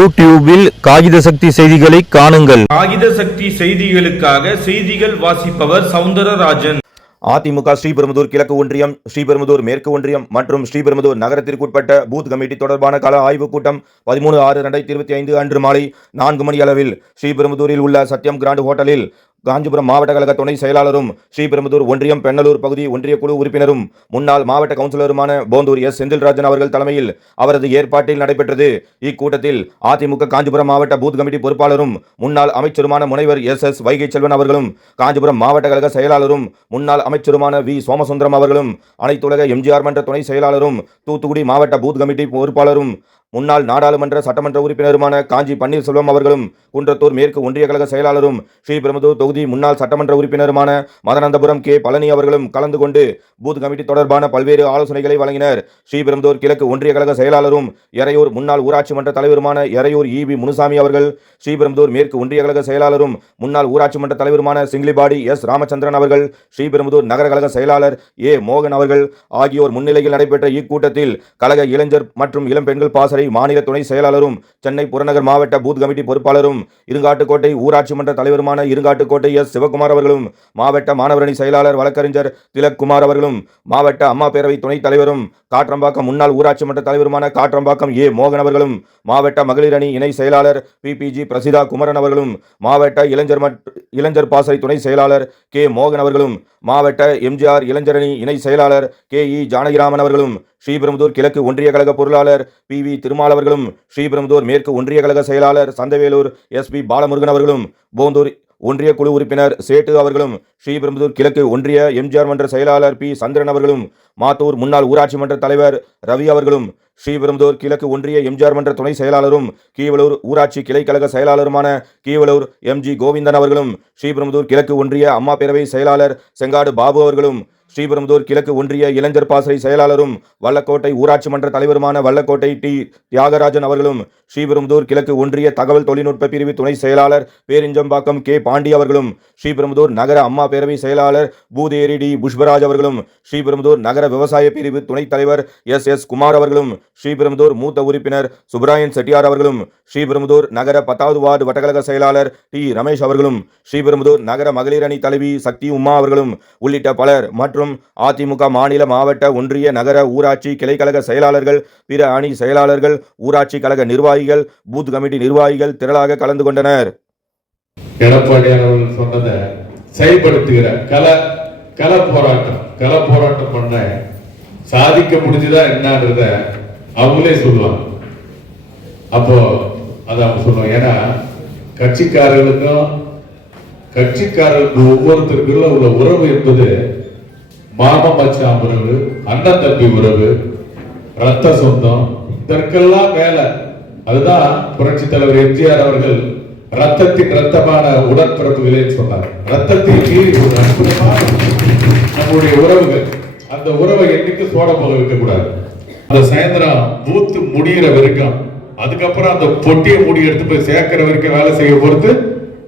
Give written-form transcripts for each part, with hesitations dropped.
யூடியூபில் காகித சக்தி செய்திகளை காணுங்கள். காகித சக்தி செய்திகளுக்காக செய்திகள் வாசிப்பவர் சவுந்தரராஜன். அதிமுக ஸ்ரீபெரும்புதூர் கிழக்கு ஒன்றியம், ஸ்ரீபெரும்புதூர் மேற்கு ஒன்றியம் மற்றும் ஸ்ரீபெரும்புதூர் நகரத்திற்குட்பட்ட பூத் கமிட்டி தொடர்பான கள ஆய்வுக் கூட்டம் 13/6/2025 அன்று மாலை 4 மணி அளவில் ஸ்ரீபெரும்புதூரில் உள்ள சத்யம் கிராண்ட் ஹோட்டலில் காஞ்சிபுரம் மாவட்ட கழக துணை செயலாளரும் ஸ்ரீபெரும்புதூர் ஒன்றியம் பெண்ணலூர் பகுதி ஒன்றிய குழு உறுப்பினரும் முன்னாள் மாவட்ட கவுன்சிலருமான போந்தூர் எஸ் செந்தில்ராஜன் அவர்கள் தலைமையில் அவரது ஏற்பாட்டில் நடைபெற்றது. இக்கூட்டத்தில் அதிமுக காஞ்சிபுரம் மாவட்ட பூத் கமிட்டி பொறுப்பாளரும் முன்னாள் அமைச்சருமான முனைவர் எஸ் வைகை செல்வன் அவர்களும், காஞ்சிபுரம் மாவட்ட கழக செயலாளரும் முன்னாள் அமைச்சருமான வி சோமசுந்தரம் அவர்களும், அனைத்துலக எம்ஜிஆர் மன்ற துணை செயலாளரும் தூத்துக்குடி மாவட்ட பூத் கமிட்டி பொறுப்பாளரும் முன்னாள் நாடாளுமன்ற சட்டமன்ற உறுப்பினருமான காஞ்சி பன்னீர்செல்வம் அவர்களும், குன்றத்தூர் மேற்கு ஒன்றிய கழக செயலாளரும் ஸ்ரீபெரும்புதூர் தொகுதி முன்னாள் சட்டமன்ற உறுப்பினருமான மதனந்தபுரம் கே பழனி அவர்களும் கலந்து கொண்டு பூத் கமிட்டி தொடர்பான பல்வேறு ஆலோசனைகளை வழங்கினர். ஸ்ரீபெரும்புதூர் கிழக்கு ஒன்றிய கழக செயலாளரும் எறையூர் முன்னாள் ஊராட்சி மன்ற தலைவருமான எறையூர் ஈபி முனுசாமி அவர்கள், ஸ்ரீபெரும்புதூர் மேற்கு ஒன்றிய கழக செயலாளரும் முன்னாள் ஊராட்சி மன்ற தலைவருமான சிங்கிலிபாடி எஸ் ராமச்சந்திரன் அவர்கள், ஸ்ரீபெரும்புதூர் நகர கழக செயலாளர் ஏ மோகன் அவர்கள் ஆகியோர் முன்னிலையில் நடைபெற்ற இக்கூட்டத்தில் கழக இளைஞர் மற்றும் இளம் பெண்கள் பாசறை மாநில துணை செயலாளரும் சென்னை புறநகர் மாவட்ட பூத் கமிட்டி பொறுப்பாளரும் இருங்காட்டுக்கோட்டை ஊராட்சி மன்ற தலைவருமான இருங்காட்டுக்கோட்டை எஸ் சிவகுமார் அவர்களும், மாவட்ட மாணவரணி செயலாளர் வழக்கறிஞர் திலக்குமார் அவர்களும், மாவட்ட அம்மா பேரவை துணைத் தலைவரும் காற்றம்பாக்கம் முன்னாள் ஊராட்சி மன்ற தலைவருமான காற்றம்பாக்கம் ஏ மோகன் அவர்களும், மாவட்ட மகளிர் அணி இணை செயலாளர் பிபிஜி பிரசிதா குமரன் அவர்களும், மாவட்ட இளைஞர் பாசறை துணை செயலாளர் கே மோகன் அவர்களும், மாவட்ட எம்ஜிஆர் இளைஞரணி இணை செயலாளர் கே இ ஜானகிராமன் அவர்களும், ஸ்ரீபெரும்புதூர் கிழக்கு ஒன்றிய கழக பொருளாளர் பி வி திருமால் அவர்களும், ஸ்ரீபெரும்புதூர் மேற்கு ஒன்றிய கழக செயலாளர் சந்தவேலூர் எஸ் பி பாலமுருகன் அவர்களும், போந்தூர் ஒன்றிய குழு உறுப்பினர் சேட்டு அவர்களும், ஸ்ரீபெரும்புதூர் கிழக்கு ஒன்றிய எம்ஜிஆர் மன்ற செயலாளர் பி சந்திரன் அவர்களும், மாத்தூர் முன்னாள் ஊராட்சி மன்ற தலைவர் ரவி அவர்களும், ஸ்ரீபெரும்புதூர் கிழக்கு ஒன்றிய எம்ஜிஆர் மன்ற துணை செயலாளரும் கீவளூர் ஊராட்சி கிளை கழக செயலாளருமான கீவளூர் எம்ஜி கோவிந்தன் அவர்களும், ஸ்ரீபெரும்புதூர் கிழக்கு ஒன்றிய அம்மா பேரவை செயலாளர் செங்காடு பாபு அவர்களும், ஸ்ரீபெரும்புதூர் கிழக்கு ஒன்றிய இளைஞர் பாசறை செயலாளரும் வல்லக்கோட்டை ஊராட்சி மன்ற தலைவருமான வல்லக்கோட்டை டி தியாகராஜன் அவர்களும், ஸ்ரீபெரும்புதூர் கிழக்கு ஒன்றிய தகவல் தொழில்நுட்ப பிரிவு துணை செயலாளர் பேரிஞ்சம்பாக்கம் கே பாண்டி அவர்களும், ஸ்ரீபெரும்புதூர் நகர அம்மா பேரவை செயலாளர் பூதேரி டி புஷ்பராஜ் அவர்களும், ஸ்ரீபெரும்புதூர் நகர விவசாய பிரிவு துணைத் தலைவர் எஸ் குமார் அவர்களும், ஸ்ரீபெரும்புதூர் மூத்த உறுப்பினர் சுப்ராயன் செட்டியார் அவர்களும், ஸ்ரீபெரும்புதூர் நகர 10வது வார்டு வட்டக்கழக செயலாளர் டி ரமேஷ் அவர்களும், ஸ்ரீபெரும்புதூர் நகர மகளிர் அணி தலைவி சக்தி உமா அவர்களும் உள்ளிட்ட பலர் மற்றும் அதிமுக மாநில மாவட்ட ஒன்றிய நகர ஊராட்சி கிளைக்கழக செயலாளர்கள், பிற அணி செயலாளர்கள், ஊராட்சி கழக நிர்வாகிகள், பூத் கமிட்டி நிர்வாகிகள் திரளாக கலந்து கொண்டனர். எடப்பாடி அவர்கள் சொன்னதை செயல்படுத்துகிற கள போராட்டம் பண்ண சாதிக்க முடிஞ்சுதா என்னன்றத அவங்களே சொல்லுவாங்க. அப்போ அதை அவங்க சொல்லுவாங்க. ஏன்னா கட்சிக்காரர்களுக்கு ஒவ்வொருத்தருக்குள்ள உள்ள உறவு என்பது மாமன் மச்சான் உறவு, அண்ணன் தம்பி உறவு, ரத்த சொந்தம், இதற்கெல்லாம் மேல. அதுதான் புரட்சி தலைவர் எம்ஜிஆர் அவர்கள் ரத்தத்தின் ரத்தமான உடற்பிறப்புகளே சொன்னார். ரத்தத்தை மீறி ஒரு அற்புதமான நம்முடைய உறவுகள். அந்த உறவை என்னைக்கு சோட போக வைக்க கூடாது. அந்த சாயந்தரம் பூத்து முடிகிற வரைக்கும், அதுக்கப்புறம் அந்த பொட்டியை மூடி எடுத்து போய் சேர்க்கிற வரைக்கும் வேலை செய்ய பொறுத்து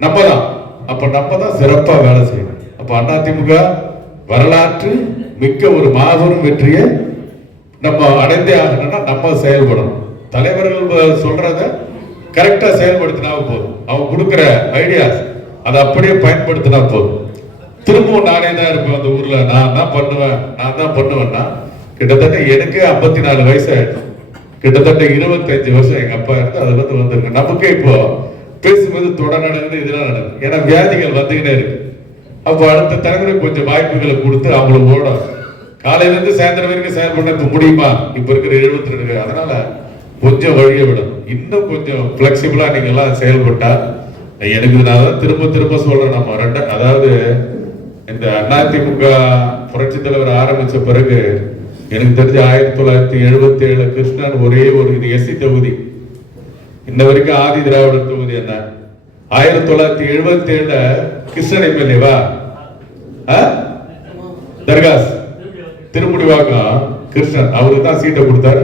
நம்ம தான். அப்ப நம்ம தான் சிறப்பா வேலை செய்யணும். அப்ப அதிமுக வரலாற்று மிக்க ஒரு மாபெரும் வெற்றியை நம்ம அடைந்தே ஆகணும்னா நம்ம செயல்படணும். தலைவர்கள் சொல்றத கரெக்டா செயல்படுத்தினா போதும். அவங்க கொடுக்கிற ஐடியாஸ் அதை அப்படியே பயன்படுத்தினா போதும். திரும்பவும் நானே தான் இருப்பேன் அந்த ஊர்ல, நான் தான் பண்ணுவேன்னா கிட்டத்தட்ட எனக்கு 54 வயசு ஆயிடுச்சு. கிட்டத்தட்ட 25 வருஷம் எங்க அப்பா இருந்து அதுல இருந்து வந்திருக்கு. நமக்கே இப்போ பேசும்போது தொட நடக்குது, இதெல்லாம் நடக்குது. ஏன்னா வியாதிகள் வந்துகிட்டே இருக்கு. அப்போ அடுத்த தலைமுறை கொஞ்சம் வாய்ப்புகளை கொடுத்து அவங்களுக்கு ஓட காலையில இருந்து சாயந்தரம் வரைக்கும் செயல்பட இப்ப முடியுமா? இப்ப இருக்கிற 72. அதனால கொஞ்சம் வழியை விடும். இன்னும் கொஞ்சம் பிளெக்சிபிளா நீங்க எல்லாம் செயல்பட்டா எனக்கு நான் தான் திரும்ப சொல்றேன். நம்ம அதாவது இந்த அதிமுக புரட்சி தலைவர் ஆரம்பிச்ச பிறகு எனக்கு தெரிஞ்ச 1977 கிருஷ்ணன் ஒரே ஒரு இது எஸ்சி தொகுதி, இன்ன வரைக்கும் ஆதி திராவிடர் தொகுதி. என்ன 1977 கிருஷ்ணன் எம்எல்ஏவா தர்காஸ் திருமுடிவாக்கம் கிருஷ்ணன் அவருக்கு தான் சீட்டை கொடுத்தாரு,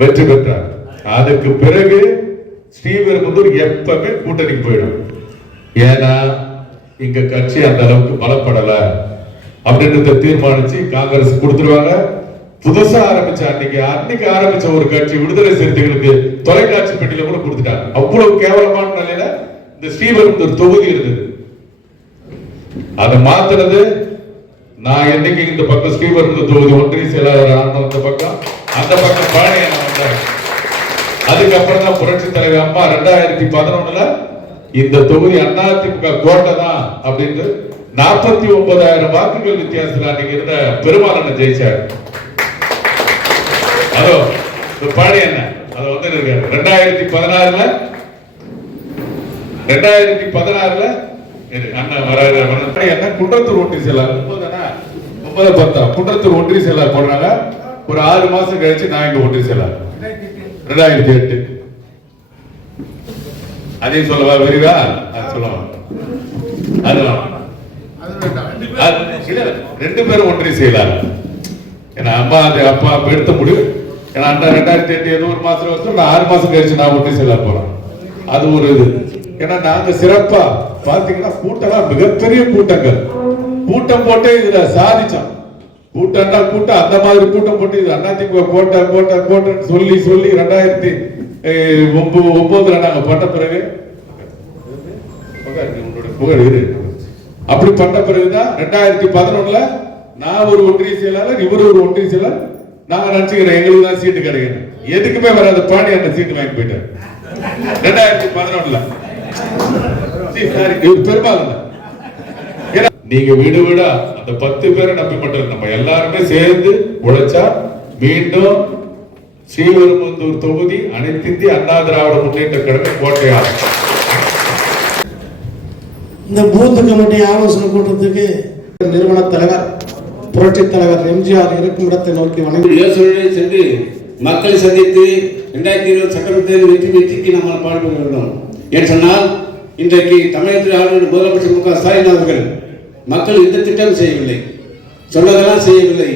வெற்றி பெற்றார். அதுக்கு பிறகு ஸ்ரீபெரும்புதூர் எப்பவுமே கூட்டணிக்கு போயிடும். ஏன்னா இங்க கட்சி அந்த அளவுக்கு பலப்படல அப்படின்றத தீர்மானிச்சு காங்கிரஸ் கொடுத்துருவாங்க. புதுசா ஆரம்பிச்ச அன்னைக்கு ஆரம்பிச்ச ஒரு கட்சி விடுதலை சிறுத்தைகளுக்கு தொலைக்காட்சி பெட்டியில கூட கொடுத்துட்டாங்க. அவ்வளவு கேவலமான நிலையில இந்த ஸ்ரீபெரும்புதூர் தொகுதி இருந்தது. அதை மாத்துறது நான் என்னைக்கு இந்த பக்கம் ஸ்ரீபெரும்புதூர் தொகுதி ஒன்றிய செயலாளர் ஆனோம், இந்த பக்கம் அந்த பக்கம் பழனியான வந்தாங்க. அதுக்கப்புறம் தான் புரட்சி தலைவர் அம்மா 2011 இந்த தொகுதி அதிமுக கோட்டை தான் அப்படின்னு 49,000 வாக்குகள் வித்தியாசத்தில் அன்னைக்கு இருந்த பெருமாள் ஜெயிச்சார். அதோ பழனி என்ன அது வந்து இருக்காரு. 2016 அண்ணன் வராது. என்ன குன்றத்தூர் ஒன்றிய செயலாளர் 9/10 குன்றத்தூர் ஒன்றிய செயலாளர் போடுறாங்க. ஒரு 6 மாசம் கழிச்சு நான் இங்க ஒன்றிய செயலாளர் 2008. அதையும் சொல்லவா விரிவா சொல்லவா? அதுதான் 2 பேரும் ஒன்றிய செயலாளர். ஏன்னா அப்பா எடுத்த முடிவு. ஏன்னா 2008 ஏதோ ஒரு மாசம் வருஷம் 6 மாசம் கழிச்சு நான் ஒன்றிய செயலாளர் போறேன். அது ஒரு இது. ஏன்னா நாங்க சிறப்பா பாத்தீங்கன்னா கூட்டம் மிகப்பெரிய கூட்டங்கள் கூட்டம் போட்டு இதுல சாதிச்சோம். கூட்டம்னா கூட்டம் அந்த மாதிரி கூட்டம் போட்டு இது அதிமுக கோட்டை சொல்லி 2009 நாங்க பண்ண பிறகு அப்படி பண்ண பிறகுதான் 2011 நான் ஒரு ஒன்றிய செயலாளர், இவரு ஒரு ஒன்றிய செயலாளர். நாங்க நினைச்சுக்கிறேன் எங்களுக்கு தான் சீட்டு கிடைக்கணும். எதுக்குமே வராத பாணி அந்த சீட்டு வாங்கி போயிட்டார் 2011. பெரும்பாலும் நீங்க வீடு வீடா அந்த 10 பேரை நம்பி மட்டும் நம்ம எல்லாருமே சேர்ந்து உழைச்சா மீண்டும் ஸ்ரீபெரும்புதூர் தொகுதி அனைத்து இந்திய அண்ணா திராவிட முன்னேற்ற கழக கோட்டையாகும். இந்த பூத் கமிட்டி ஆலோசனை கூட்டத்துக்கு நிறுவன தலைவர் புரட்சி தலைவர் எம்ஜிஆர் இருக்கும் இடத்தை நோக்கி யோசனை சென்று மக்களை சந்தித்து 2020 சட்டமன்ற தேர்தல் வெற்றிக்கு நம்ம பாடுபட வேண்டும் என்று சொன்னால், இன்றைக்கு தமிழகத்தில் ஆளுநர் முதலமைச்சர் மு க ஸ்டாலின் அவர்கள் மக்கள் எந்த திட்டம் செய்யவில்லை, சொன்னதெல்லாம் செய்யவில்லை.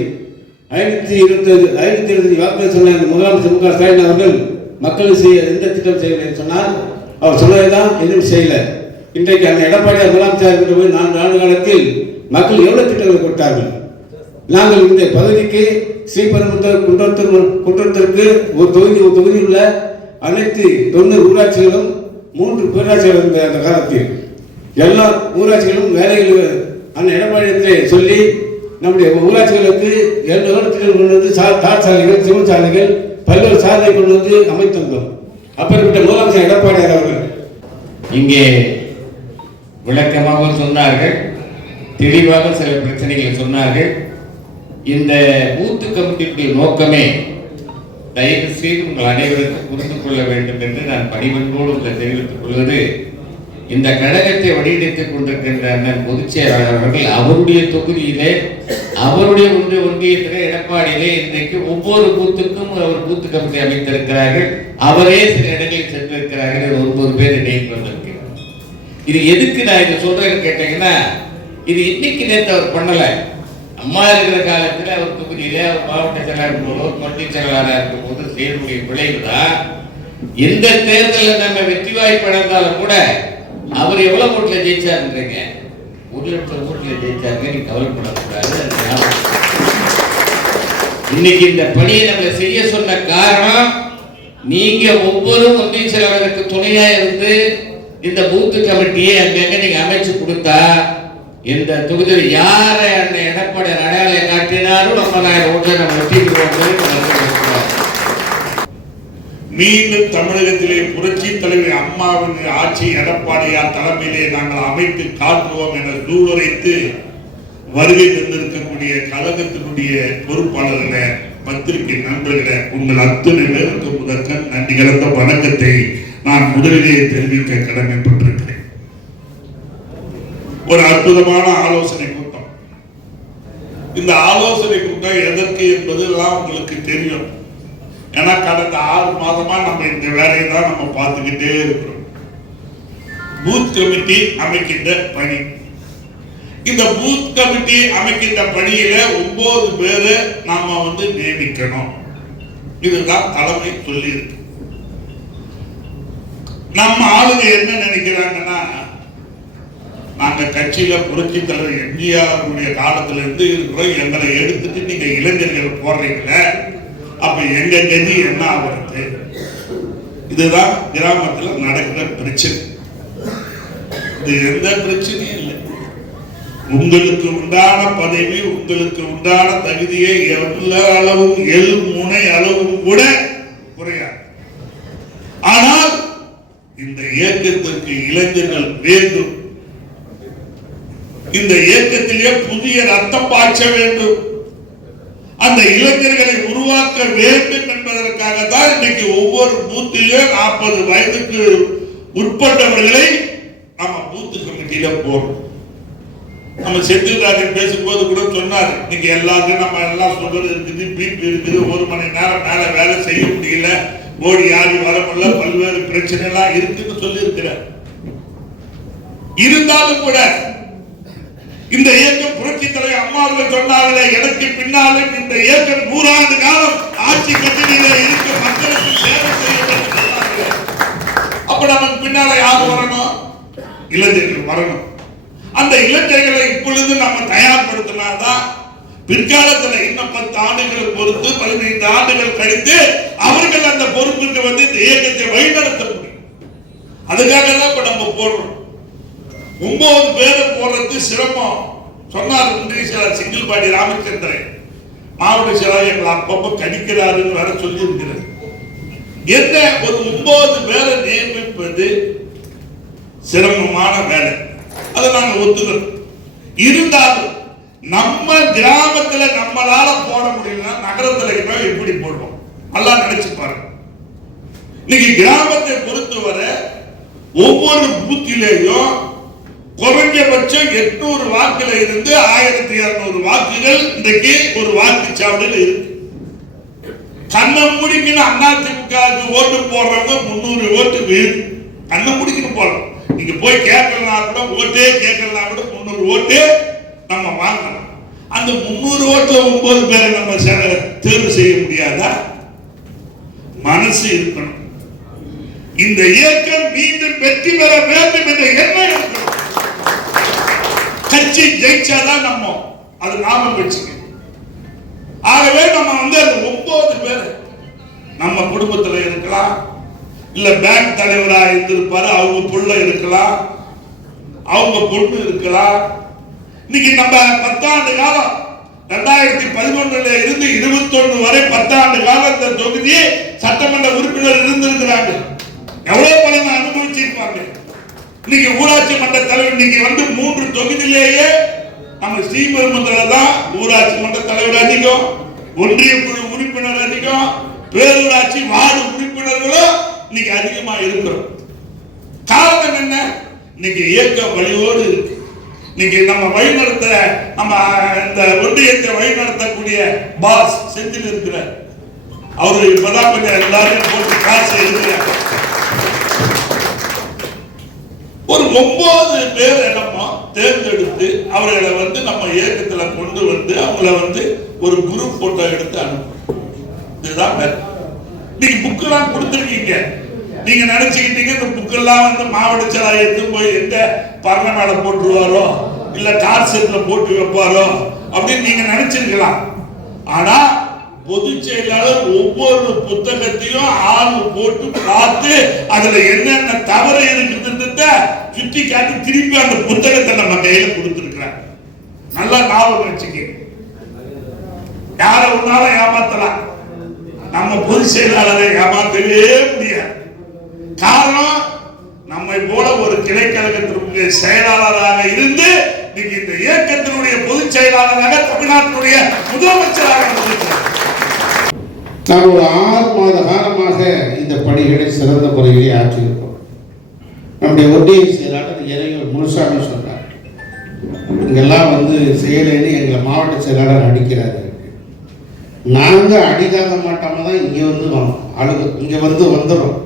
520 வாக்குகள் சொன்ன முதலமைச்சர் மு க ஸ்டாலின் அவர்கள் மக்கள் செய்ய எந்த திட்டம் செய்யவில்லை சொன்னால், அவர் சொன்னதுதான் எதுவும் செய்யல. இன்றைக்கு அந்த எடப்பாடியார் முதலமைச்சர் இருக்கின்ற போது 4 ஆண்டு காலத்தில் மக்கள் எவ்வளவு திட்டங்களை கொடுத்தார்கள். நாங்கள் இந்த பகுதிக்கு ஸ்ரீபெரும்புதூர் குன்றத்திற்கு ஒரு தொகுதி உள்ள அனைத்து 90 ஊராட்சிகளும் 3 பேராட்சிகள் இருந்த அந்த காலத்தில் எல்லா ஊராட்சிகளும் வேலைகள் அந்த எடப்பாடியத்தை சொல்லி நம்முடைய ஊராட்சிகளுக்கு 2 வருடத்துக்கு கொண்டு வந்து தார் சாலைகள், சிவன் சாலைகள், பல்வேறு சாலைகளை கொண்டு வந்து அமைத்தோம். அப்படிப்பட்ட முதலமைச்சர் எடப்பாடியார் அவர்கள் இங்கே விளக்கமாக சொன்னார்கள், தெளிவாக சில பிரச்சனைகளை சொன்னார்கள். இந்த பூத்து கமிட்டியுடைய நோக்கமே தயவு செய்து உங்கள் அனைவருக்கும் புரிந்து கொள்ள வேண்டும் என்று நான் பணிவன்போடு உங்களை தெரிவித்துக் கொள்வது, இந்த கழகத்தை வழிநடத்திக் கொண்டிருக்கின்ற அண்ணன் பொதுச் செயலாளர் அவர்கள் அவருடைய தொகுதியிலே அவருடைய ஒன்றியத்திலே எடப்பாடியிலே இன்றைக்கு ஒவ்வொரு பூத்துக்கும் அவர் பூத்து கமிட்டி அமைத்திருக்கிறார்கள். அவரே சில இடங்களில் சென்றிருக்கிறார்கள். 9 பேர் இணைந்து வந்திருக்கிறார். இது எதுக்கு நான் இதை சொல்றேன்னு கேட்டீங்கன்னா, இது இன்னைக்கு நேற்று அவர் பண்ணல. அம்மா இருக்கிற காலத்தில் அவர் தொகுதியிலே அவர் மாவட்ட செயலாளர் போதோ மத்திய செயலாளராக இருக்கும் போது செயல்முறை விளைவுதான். எந்த தேர்தலில் நம்ம வெற்றி வாய்ப்பு அடைந்தாலும் கூட அவர் எவ்வளவு ஓட்டுல ஜெயிச்சாருன்றீங்க? 1 லட்சம் ஓட்டுல ஜெயிச்சாருங்க. நீ கவலைப்படக்கூடாது. இன்னைக்கு இந்த பணியை நம்ம செய்ய சொன்ன காரணம், நீங்க ஒவ்வொரு ஒன்றிய செயலாளருக்கு துணையா இருந்து இந்த பூத்து கமிட்டியை அங்கங்க நீங்க அமைச்சு கொடுத்தா, இந்த தொகுதியில் யாரை அந்த எடப்பாடி அடையாளை காட்டினாலும் 50,000 ஓட்டுல நம்ம வெற்றிக்கிறோம். மீண்டும் தமிழகத்திலே புரட்சி தலைவர் அம்மாவின் ஆட்சி எடப்பாடியார் தலைமையிலே நாங்கள் அமைத்து காட்டுவோம் என சூளுரைத்து வருகை தந்திருக்கக்கூடிய கழகத்தினுடைய பொறுப்பாளர்களே, பத்திரிகை நண்பர்களே, உங்கள் அத்துணை பேருக்கு முதற்கண் நன்றி கலந்த வணக்கத்தை நான் முதலிலே தெரிவிக்க கடமைப்பட்டிருக்கிறேன். ஒரு அற்புதமான ஆலோசனை கூட்டம். இந்த ஆலோசனை கூட்டம் எதற்கு என்பது எல்லாம் உங்களுக்கு தெரியும். ஏன்னா கடந்த 6 மாதமா நம்ம இந்த வேலையை தான் நம்ம பார்த்துக்கிட்டே இருக்கிறோம். பூத் கமிட்டி அமைக்கின்ற பணி. இந்த பூத் கமிட்டி அமைக்கின்ற பணியில 9 பேரை நாம நியமிக்கணும். இதுதான் தலைமை சொல்லி இருக்கு. நம்ம ஆளுங்க என்ன நினைக்கிறாங்கன்னா, நாங்க கட்சியில புரட்சி தலைவர் எம்ஜிஆருடைய காலத்துல இருந்து இருக்கிறோம். எங்களை எடுத்துட்டு நீங்க இளைஞர்கள் போடுறீங்களே, அப்ப எங்க கட்சி என்ன ஆகுறது? இதுதான் கிராமத்துல நடக்கிற பிரச்சனை. இது எந்த பிரச்சனையும் இல்லை. உங்களுக்கு உண்டான பதவி, உங்களுக்கு உண்டான தகுதியை எல்லா அளவும் முனை அளவும் கூட குறையாது. ஆனால் இந்த இயக்கத்திற்கு இளைஞர்கள் வேண்டும். இந்த இயக்கத்திலே புதிய ரத்தம் பாய்ச்ச வேண்டும். அந்த இளைஞர்களை உருவாக்க வேண்டும் என்பதற்காக தான் இன்னைக்கு ஒவ்வொரு பூத்திலும் 40 வயதுக்கு உட்பட்டவர்களை நம்ம பூத்து கமிட்டியில போறோம். நம்ம செந்தில்ராஜன் பேசும்போது கூட சொன்னாரு, நீங்க எல்லாருக்கும் நம்ம எல்லாம் சுகர் இருக்குது, பிபி இருக்குது, 1 மணி நேரம் மேல வேலை செய்ய முடியல, ஓடி ஆடி வர முடியல, பல்வேறு பிரச்சனை எல்லாம் இருக்குன்னு சொல்லி இருக்கிறார். இருந்தாலும் கூட இந்த இயக்கம் புரட்சி தலைவர் அம்மா அவர்கள் சொன்னார்களே, எனக்கு பின்னாலும் இந்த இயக்கம் 100 ஆண்டு காலம் ஆட்சி கட்டளையில இருக்க மக்களுக்கு சேவை செய்ய வேண்டும் சொன்னார்கள். அப்ப நமக்கு பின்னால யார் வரணும்? இளைஞர்கள் வரணும். அந்த இளைஞர்களை இப்பொழுது நம்ம தயார்படுத்தினாதான் பிற்காலத்தில் இன்னும் 10 ஆண்டுகள் பொறுத்து 15 ஆண்டுகள் கழித்து அவர்கள் அந்த பொறுப்புக்கு வந்து இந்த இயக்கத்தை வழிநடத்த முடியும். அதுக்காக தான் இப்ப நம்ம போடுறோம். 9 பேரை போடுறது சிரமம் சொன்னார் ஒன்றிய செயலாளர் செங்கில்பாடி ராமச்சந்திரன். மாவட்ட செயலாளர் எங்களை அப்பப்ப கடிக்கிறாருன்னு வேற சொல்லி இருக்கிறார். என்ன ஒரு 9 பேரை நியமிப்பது சிரமமான வேலை, அதை நாங்க ஒத்துக்கிறோம். இருந்தாலும் நம்ம கிராமத்துல நம்மளால போட முடியல, நகரத்துல எப்படி போடுவோம்? நல்லா நினைச்சு பாருங்க. இன்னைக்கு கிராமத்தை பொறுத்தவரை ஒவ்வொரு பூத்திலேயும் குறைஞ்சபட்சம் 800 வாக்குல இருந்து 1200 வாக்குகள் இன்றைக்கு ஒரு வாக்குச்சாவடியில் இருக்கு. கண்ணை முடிக்கணும் அதிமுகவுக்கு ஓட்டு போடுறவங்க 300 ஓட்டு வீடு. கண்ணை முடிக்கணும் போறோம். நீங்க போய் கேட்கலாம் கூட, ஓட்டே கேட்கலாம் கூட 300 ஓட்டு நம்ம வாங்கலாம். அந்த 300 ஓட்டுல 9 பேரை நம்ம தேர்வு செய்ய முடியாதா? மனசு இருக்கணும். இந்த இயக்கம் மீண்டும் வெற்றி பெற வேண்டும் என்ற எண்ணம் இருக்கணும். கட்சி ஜெயிச்சாதான் நம்ம அது ஞாபகம் வச்சுக்கணும். ஆகவே நம்ம வந்து அந்த 9 பேர் நம்ம குடும்பத்தில் இருக்கலாம், இல்ல பேங்க் தலைவரா இருந்திருப்பாரு, அவங்க புள்ள இருக்கலாம், அவங்க பொண்ணு இருக்கலாம். இன்னைக்கு நம்ம 10 ஆண்டு காலம் 2011 இருந்து 21 வரை 10 ஆண்டு காலம் இந்த தொகுதியை சட்டமன்ற உறுப்பினர் இருந்திருக்கிறாங்க. எவ்வளவு பலனை அனுபவிச்சிருப்பாங்க. இன்னைக்கு ஊராட்சி மன்ற தலைவர் இன்னைக்கு வந்து 3 தொகுதியிலேயே நம்ம ஸ்ரீபெரும்புதூர்ல தான் ஊராட்சி மன்ற தலைவர் அதிகம், ஒன்றிய குழு உறுப்பினர் அதிகம், பேரூராட்சி வார்டு உறுப்பினர்களும் இன்னைக்கு அதிகமா இருக்கிறோம். காரணம் என்ன? இன்னைக்கு இயக்கம் வழியோடு இருக்கு. இன்னைக்கு நம்ம வழிநடத்த, நம்ம இந்த ஒன்றியத்தை வழிநடத்தக்கூடிய பாஸ் செந்தில் இருக்கிறார். அவரு இப்பதான் கொஞ்சம் எல்லாரும் போட்டு காசு இருக்கிறார். ஒரு 9 பேர் நம்ம தேர்ந்தெடுத்து அவர்களை வந்து நம்ம இயக்கத்துல கொண்டு வந்து அவங்கள வந்து ஒரு குரூப் போட்டோ எடுத்து அனுப்பும். இதுதான் நீங்க புக்கெல்லாம் கொடுத்துருக்கீங்க. நீங்க நினைச்சுக்கிட்டீங்க இந்த புக்கெல்லாம் வந்து மாவட்ட செயலாளர் எடுத்து போய் எங்க பரண மேல போட்டுருவாரோ, இல்ல கார் செட்ல போட்டு வைப்பாரோ அப்படின்னு நீங்க நினைச்சிருக்கலாம். ஆனா பொதுச் செயலாளர் ஒவ்வொரு புத்தகத்தையும் ஆள் போட்டு பார்த்து அதுல என்னென்ன தவறு இருக்குதுன்றத சுட்டி காட்டி திருப்பி அந்த புத்தகத்தை நம்ம கையில கொடுத்திருக்கிறார். நல்லா ஞாபகம் வச்சுக்க. யார ஒன்னாலும் ஏமாத்தலாம், நம்ம பொதுச் செயலாளரை ஏமாத்தவே முடியாது. காரணம், நம்மை போல ஒரு கிளைக்கழகத்தினுடைய செயலாளராக இருந்து இன்னைக்கு இந்த இயக்கத்தினுடைய பொதுச் செயலாளராக தமிழ்நாட்டினுடைய முதலமைச்சராக நாம் ஒரு 6 மாத காலமாக இந்த பணிகளை சிறந்த முறையிலே ஆற்றியிருக்கோம். நம்முடைய ஒன்றிய செயலாளர் இறையூர் முனுசாமி சொன்னார், இங்கெல்லாம் வந்து செய்யலைன்னு எங்களை மாவட்ட செயலாளர் அடிக்கிறாரு. நாங்கள் அடிக்காத மாட்டாம தான் இங்கே வந்து இங்கே வந்துடும்.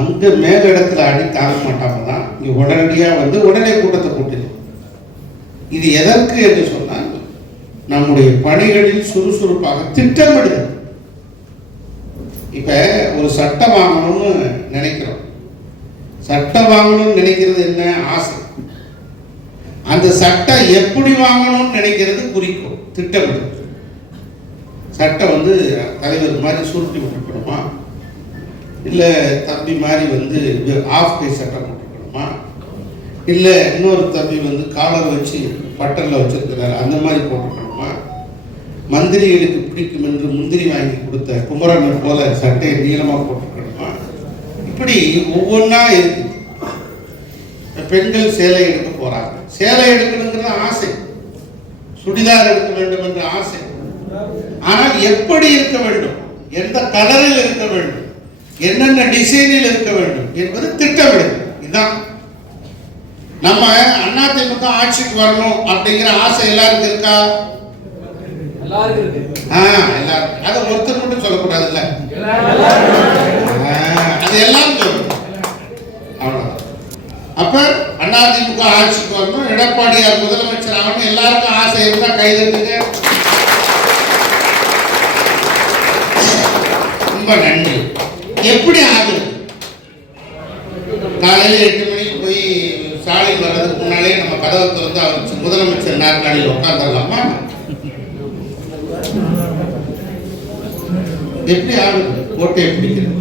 அங்கே மேல இடத்துல அடி தாங்க மாட்டாம தான் இங்கே உடனடியாக வந்து உடனே கூட்டத்தை கூட்டிடும். இது எதற்கு என்று சொன்னால் நம்முடைய பணிகளில் சுறுசுறுப்பாக திட்டமிடுதல். இப்போ ஒரு சட்டம் வாங்கணும்னு நினைக்கிறோம். சட்டம் வாங்கணும்னு நினைக்கிறது என்ன? ஆசை. அந்த சட்டை எப்படி வாங்கணும்னு நினைக்கிறது குறிக்கும், திட்டமிடும். சட்டை வந்து தலைவர் மாதிரி சுருட்டி விட்டுக்கணுமா, இல்லை தம்பி மாதிரி ஆஃப் கை சட்டை போட்டுக்கணுமா, இல்லை இன்னொரு தம்பி காலர் வச்சு பட்டனில் வச்சிருக்கிறாரு அந்த மாதிரி போட்டுக்கணுமா, மந்திரிகளுக்கு பிடிக்கும் என்று முந்திரி வாங்கி கொடுத்த குமரன் போல சட்டையை நீளமாக போட்டுக்கணுமா, இப்படி ஒவ்வொன்றா இருக்கு. பெண்கள் சேலை எடுக்க போறாங்க, சேலை எடுக்கணுங்கிறது ஆசை, சுடிதார் எடுக்க வேண்டும் என்ற ஆசை. ஆனால் எப்படி இருக்க வேண்டும், எந்த கலரில் இருக்க வேண்டும், என்னென்ன டிசைனில் இருக்க வேண்டும் என்பது திட்டமிடுது. இதுதான் நம்ம அதிமுக ஆட்சிக்கு வரணும் அப்படிங்கிற ஆசை எல்லாருக்கும் இருக்கா? எல்லாரும். அதை ஒருத்தர் மட்டும் சொல்லக்கூடாதுல்ல, அது எல்லாரும் சொல்லணும். அவ்வளவுதான். அப்ப அதிமுக ஆட்சிக்கு வரணும், எடப்பாடியார் முதலமைச்சர் ஆகணும், எல்லாருக்கும் ஆசை இருந்தா கைதட்டுங்க. ரொம்ப நன்றி. எப்படி ஆகுது? காலையில் 8 மணிக்கு போய் ஸ்டாலின் வர்றதுக்கு முன்னாலே நம்ம கதவை திறந்து அவர் முதலமைச்சர் நாற்காலியில் உட்காந்துடலாமா? எப்படி ஆகுது? கோட்டையை பிடிக்கிறது.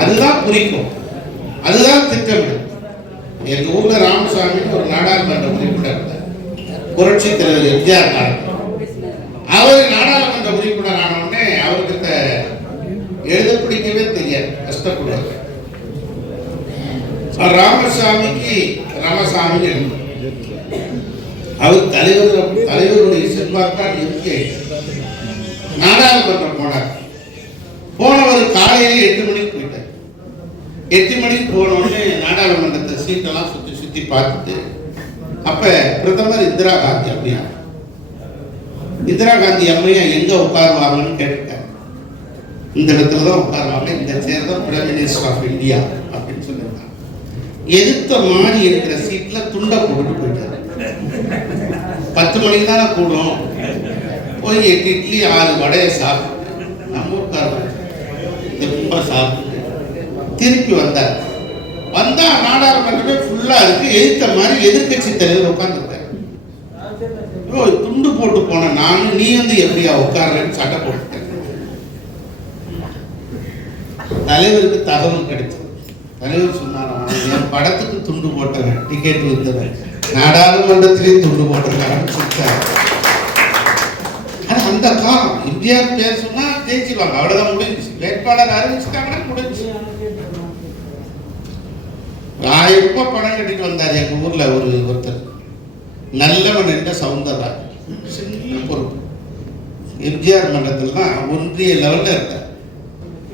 அதுதான் குறிக்கும், அதுதான் திட்டமிடும். எங்க ஊர்ல ராமசாமி ஒரு நாடாளுமன்ற உறுப்பினர் இருந்தார், புரட்சி தலைவர் எம்ஜிஆர் காலத்தில். அவர் நாடாளுமன்ற உறுப்பினர் ஆன உடனே அவர்கிட்ட எழுத பிடிக்கவே தெரியாது, கஷ்டப்படுவார். ராமசாமிக்கு ராமசாமி அவர் தலைவருடைய செல்வாக்கால் எம்பி நாடாளுமன்றம் போனார். போனவர் காலையிலே 8 மணிக்கு போயிட்டார். 8 மணிக்கு போன உடனே நாடாளுமன்றத்தை சீட்டெல்லாம் சுற்றி சுற்றி பார்த்துட்டு, அப்ப பிரதமர் இந்திரா காந்தி அப்படியா, இந்திரா காந்தி அம்மையா எங்க உட்காருவாங்கன்னு கேட்டுட்டார். இந்த இடத்துல தான் உட்காருவாங்க, இந்த சேர் தான் பிரைம் மினிஸ்டர் ஆஃப் இந்தியா அப்படின்னு சொல்லியிருக்காங்க. எதிர்த்த மாறி இருக்கிற சீட்ல துண்டை போட்டுட்டு போயிட்டாரு. 10 மணிக்கு தானே கூடும், போய் 8 இட்லி 6 வடையை சாப்பிட்டு நம்ம உட்காருவாங்க ரொம்ப சாப்பிட்டு திருப்பி வந்தார். வந்தா நாடாளுமன்றமே ஃபுல்லா இருக்கு, எதிர்த்த மாதிரி எதிர்கட்சி தலைவர் உட்கார்ந்துருக்காரு. துண்டு போட்டு போன நானும் நீ எப்படியா உட்கார்றேன்னு சட்டை போட்டுட்டேன். தலைவருக்கு தகவல் கிடைச்சது. தலைவர் சொன்னாராம், என் படத்துக்கு துண்டு போட்டவன், டிக்கெட் வித்தவன், நாடாளுமன்றத்திலே துண்டு போட்டிருக்காங்கன்னு சொல்லிட்டாரு. அந்த காலம் இந்தியா பேர் சொன்னா ஜெயிச்சிருவாங்க, அவ்வளவுதான், முடிஞ்சு. வேட்பாளர் அறிவிச்சுட்டாங்கன்னா முடிஞ்சு. 1000 ரூபாய் பணம் கட்டிட்டு வந்தார் எங்க ஊர்ல ஒருத்தர், நல்லவன் என்ற சவுந்தரராஜன். சின்ன பொறுப்பு, எம்ஜிஆர் மன்றத்தில் தான் ஒன்றிய லெவல்ல இருக்கார்.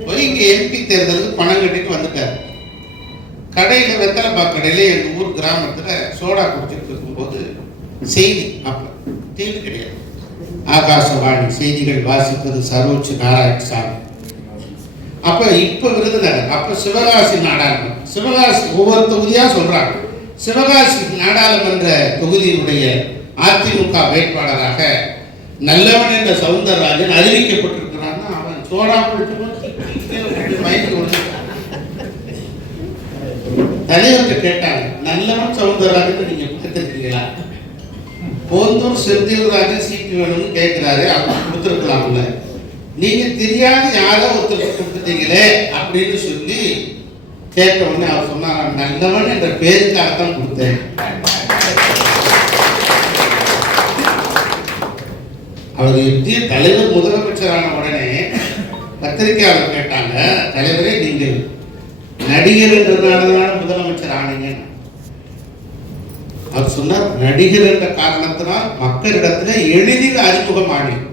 போய் இங்க எம்பி தேர்தலுக்கு பணம் கட்டிட்டு வந்துட்டார். கடையில வெத்தலைப்பா கடையில எங்க ஊர் கிராமத்துல சோடா குடிச்சிட்டு இருக்கும்போது செய்தி, அப்ப டிவி கிடையாது, ஆகாசவாணி செய்திகள் வாசிப்பது சரோஜ் நாராயணசாமி. அப்ப இப்ப விருதுநகர், அப்ப சிவகாசி நாடாளுமன்றம், சிவகாசி ஒவ்வொரு தொகுதியா சொல்றாங்க. சிவகாசி நாடாளுமன்ற தொகுதியினுடைய அதிமுக வேட்பாளராக நல்லவன் என்ற சவுந்தரராஜன் அறிவிக்கப்பட்டிருக்கிறான்னா, அவன் சோடா குடிச்சு தலைவர்கிட்ட கேட்டாங்க, நல்லவன் சவுந்தரராஜன் நீங்க கொடுத்திருக்கீங்களா? போந்தூர் செந்தில்ராஜன் சீட்டு வேணும்னு கேட்கிறாரு, அவங்க கொடுத்துருக்கலாம்ல, நீங்க தெரியாத யாரோ ஒருத்தருக்கு கொடுத்துட்டீங்களே அப்படின்னு சொல்லி கேட்ட உடனே அவர் சொன்னார், நல்லவன் என்ற பேருக்காகத்தான் கொடுத்தேன். அவர் எப்படி தலைவர் முதலமைச்சரான உடனே பத்திரிகையாளர் கேட்டாங்க, தலைவரே நீங்கள் நடிகர் என்றதுனால முதலமைச்சர் ஆனீங்க. அவர் சொன்னார், நடிகர் என்ற காரணத்தினால் மக்களிடத்தில் எளிதில் அறிமுகம் ஆனேன்,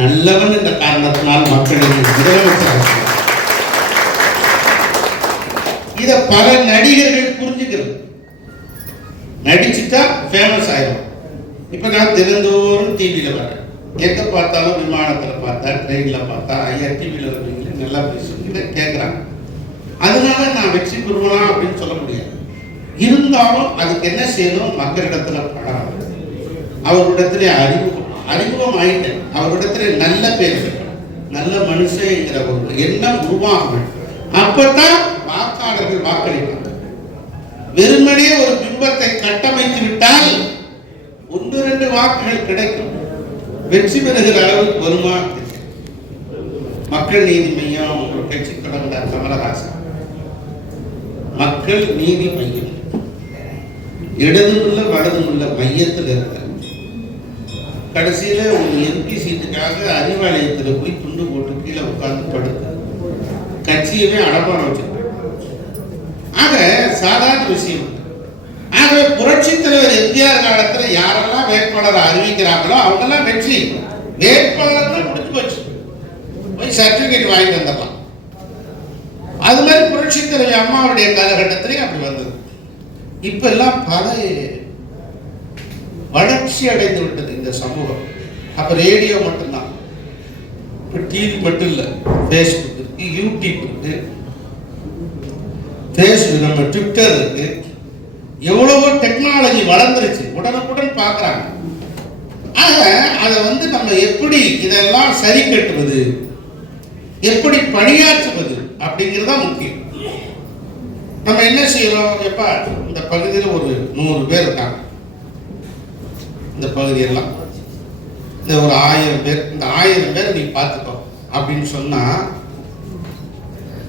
நல்லவன் என்ற காரணத்தினால் மக்களின் முதலமைச்சர். இத பல நடிகர்கள் புரிஞ்சுக்கிறது, நடிச்சுட்டா ஃபேமஸ் ஆயிடும். இப்ப நான் தினந்தோறும் டிவியில வரேன், எங்க பார்த்தாலும் விமானத்துல பார்த்தா, ட்ரெயின்ல பார்த்தா, ஐயா டிவியில வருவீங்க நல்லா பேசுவீங்க கேட்குறாங்க. அதனால நான் வெற்றி பெறுவலாம் அப்படின்னு சொல்ல முடியாது. இருந்தாலும் அதுக்கு என்ன செய்யணும், மக்களிடத்துல பழகணும், அவரிடத்துல அறிமுகம் ஆயிட்டேன், அவரிடத்துல நல்ல பேர், நல்ல மனுஷங்கிற ஒரு எண்ணம் உருவாக வேண்டும். அப்பதான் வாக்காளர்கள் வாக்களிப்பாங்க. வெறுமனே ஒரு பிம்பத்தை கட்டமைத்து விட்டால் 1-2 வாக்குகள் கிடைக்கும். வெற்றி பெறுகிற அளவுக்கு வருமா? மக்கள் நீதி மையம் ஒரு கட்சி தொடர்ந்தார் கமலஹாசன். மக்கள் நீதி மையம் இடதுமுள்ள வலதுமுள்ள மையத்தில் இருக்கிற கடைசியில ஒரு எம்பி சீட்டுக்காக அறிவாலயத்தில் போய் துண்டு போட்டு கீழே உட்கார்ந்து படுத்து கட்சியவே அடமானம் வச்சிருக்காங்க. ஆக சாதாரண விஷயம். ஆகவே புரட்சி தலைவர் எம்ஜிஆர் காலத்துல யாரெல்லாம் வேட்பாளரை அறிவிக்கிறாங்களோ அவங்கெல்லாம் வெற்றி. வேட்பாளர் தான் முடிஞ்சு போச்சு, போய் சர்டிபிகேட் வாங்கிட்டு வந்துடலாம். அது மாதிரி புரட்சி தலைவர் அம்மாவுடைய காலகட்டத்திலே அப்படி வந்தது. இப்ப எல்லாம் பல வளர்ச்சி அடைந்து விட்டது இந்த சமூகம். அப்ப ரேடியோ மட்டும்தான், இப்ப டிவி மட்டும் இல்ல, பேஸ்புக் இருக்கு, யூடியூப் இருக்கு, நம்ம ட்விட்டர் இருக்கு, எவ்வளவோ டெக்னாலஜி வளர்ந்துருச்சு, உடனுக்குடன் பார்க்கறாங்க. ஆக அதை நம்ம எப்படி இதெல்லாம் சரி கட்டுவது, எப்படி பணியாற்றுவது அப்படிங்கிறது தான் முக்கியம். நம்ம என்ன செய்யறோம்? எப்ப இந்த பகுதியில் ஒரு 100 பேர் இருக்காங்க, இந்த பகுதியெல்லாம் இந்த ஒரு 1000 பேர், இந்த 1000 பேர் நீ பார்த்துக்கோ அப்படின்னு சொன்னா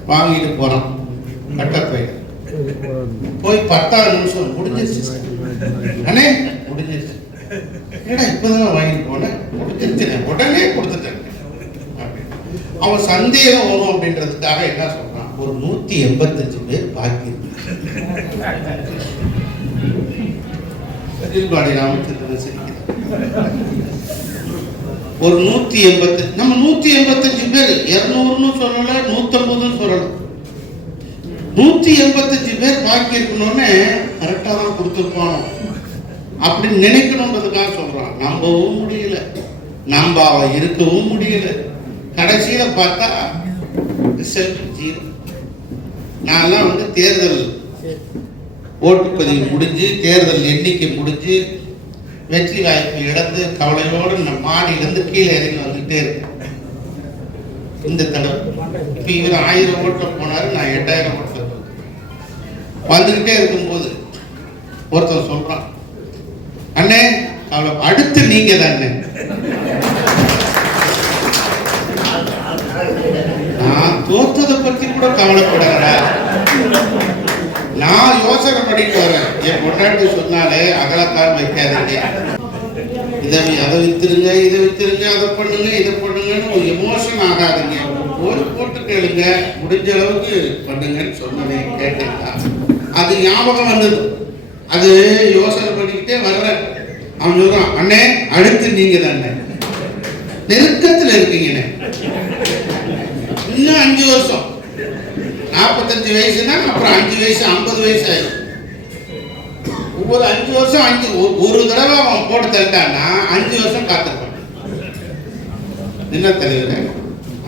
வாங்கிட்டு போறோம். கட்டப்பை போய் 10 நிமிஷம் முடிஞ்சிருச்சு அண்ணே, முடிஞ்சிருச்சு. ஏடா இப்பதான் வாங்கிட்டு போனேன், முடிஞ்சிருச்சு, உடனே கொடுத்துட்டேன். அவன் சந்தேகம் வரும் அப்படின்றதுக்காக என்ன சொல்றான், ஒரு 185 பேர் பாக்கி இருக்கு. ஒரு 180, நம்ம 185 பேர் 200ன்னு சொல்லல, 150ன்னு சொல்லல, 185 பேர் பாக்கி இருக்கணும்னு கரெக்டா தான் கொடுத்துருப்பானோ அப்படின்னு நினைக்கணும்ன்றதுக்காக சொல்றான். நம்பவும் முடியல, நம்ப இருக்கவும் முடியல. கடைசியில பார்த்தா ரிசல்ட் 0. நான்லாம் தேர்தல் ஓட்டுப்பதிவு முடிஞ்சு, தேர்தல் எண்ணிக்கை முடிஞ்சு, வெற்றி வாய்ப்பு இழந்து கவலையோடு மாடியிலிருந்து கீழே இறங்கி வந்துகிட்டே இருக்கேன். இந்த தடவை இப்ப இவர் 1000 ஓட்டுல போனாரு, நான் 8000 ஓட்டுல வந்துகிட்டே இருக்கும்போது ஒருத்தர் சொல்றான், அண்ணே அவளை அடுத்து நீங்க தானே. நான் தோற்றதை பத்தி கூட கவலைப்படுற, நான் யோசனை பண்ணிட்டு வரேன். என் பொண்டாட்டி சொன்னாலே அகலத்தான் வைக்காதீங்க, அதை வித்துருங்க, இதை வித்துருங்க, அதை பண்ணுங்க, இதை பண்ணுங்கன்னு ஒரு எமோஷன் ஆகாதீங்க, ஒரு போட்டு கேளுங்க, முடிஞ்ச அளவுக்கு பண்ணுங்கன்னு சொன்னதை கேட்டீங்களா? அது ஞாபகம் வந்தது, அது யோசனை பண்ணிக்கிட்டே வர்றேன். அவன் சொல்றான், அண்ணே அடுத்து நீங்க தானே, நெருக்கத்தில் இருக்கீங்கண்ணே, இன்னும் 5 வருஷம், 45 வயசுனா அப்புறம் 5 வயசு 50 வயசு ஆயிடும். ஒவ்வொரு 5 வருஷம் ஒரு தடவை அவன் போட்டு தட்டான்னா 5 வருஷம் காத்திருப்பான். என்ன தலைவர்,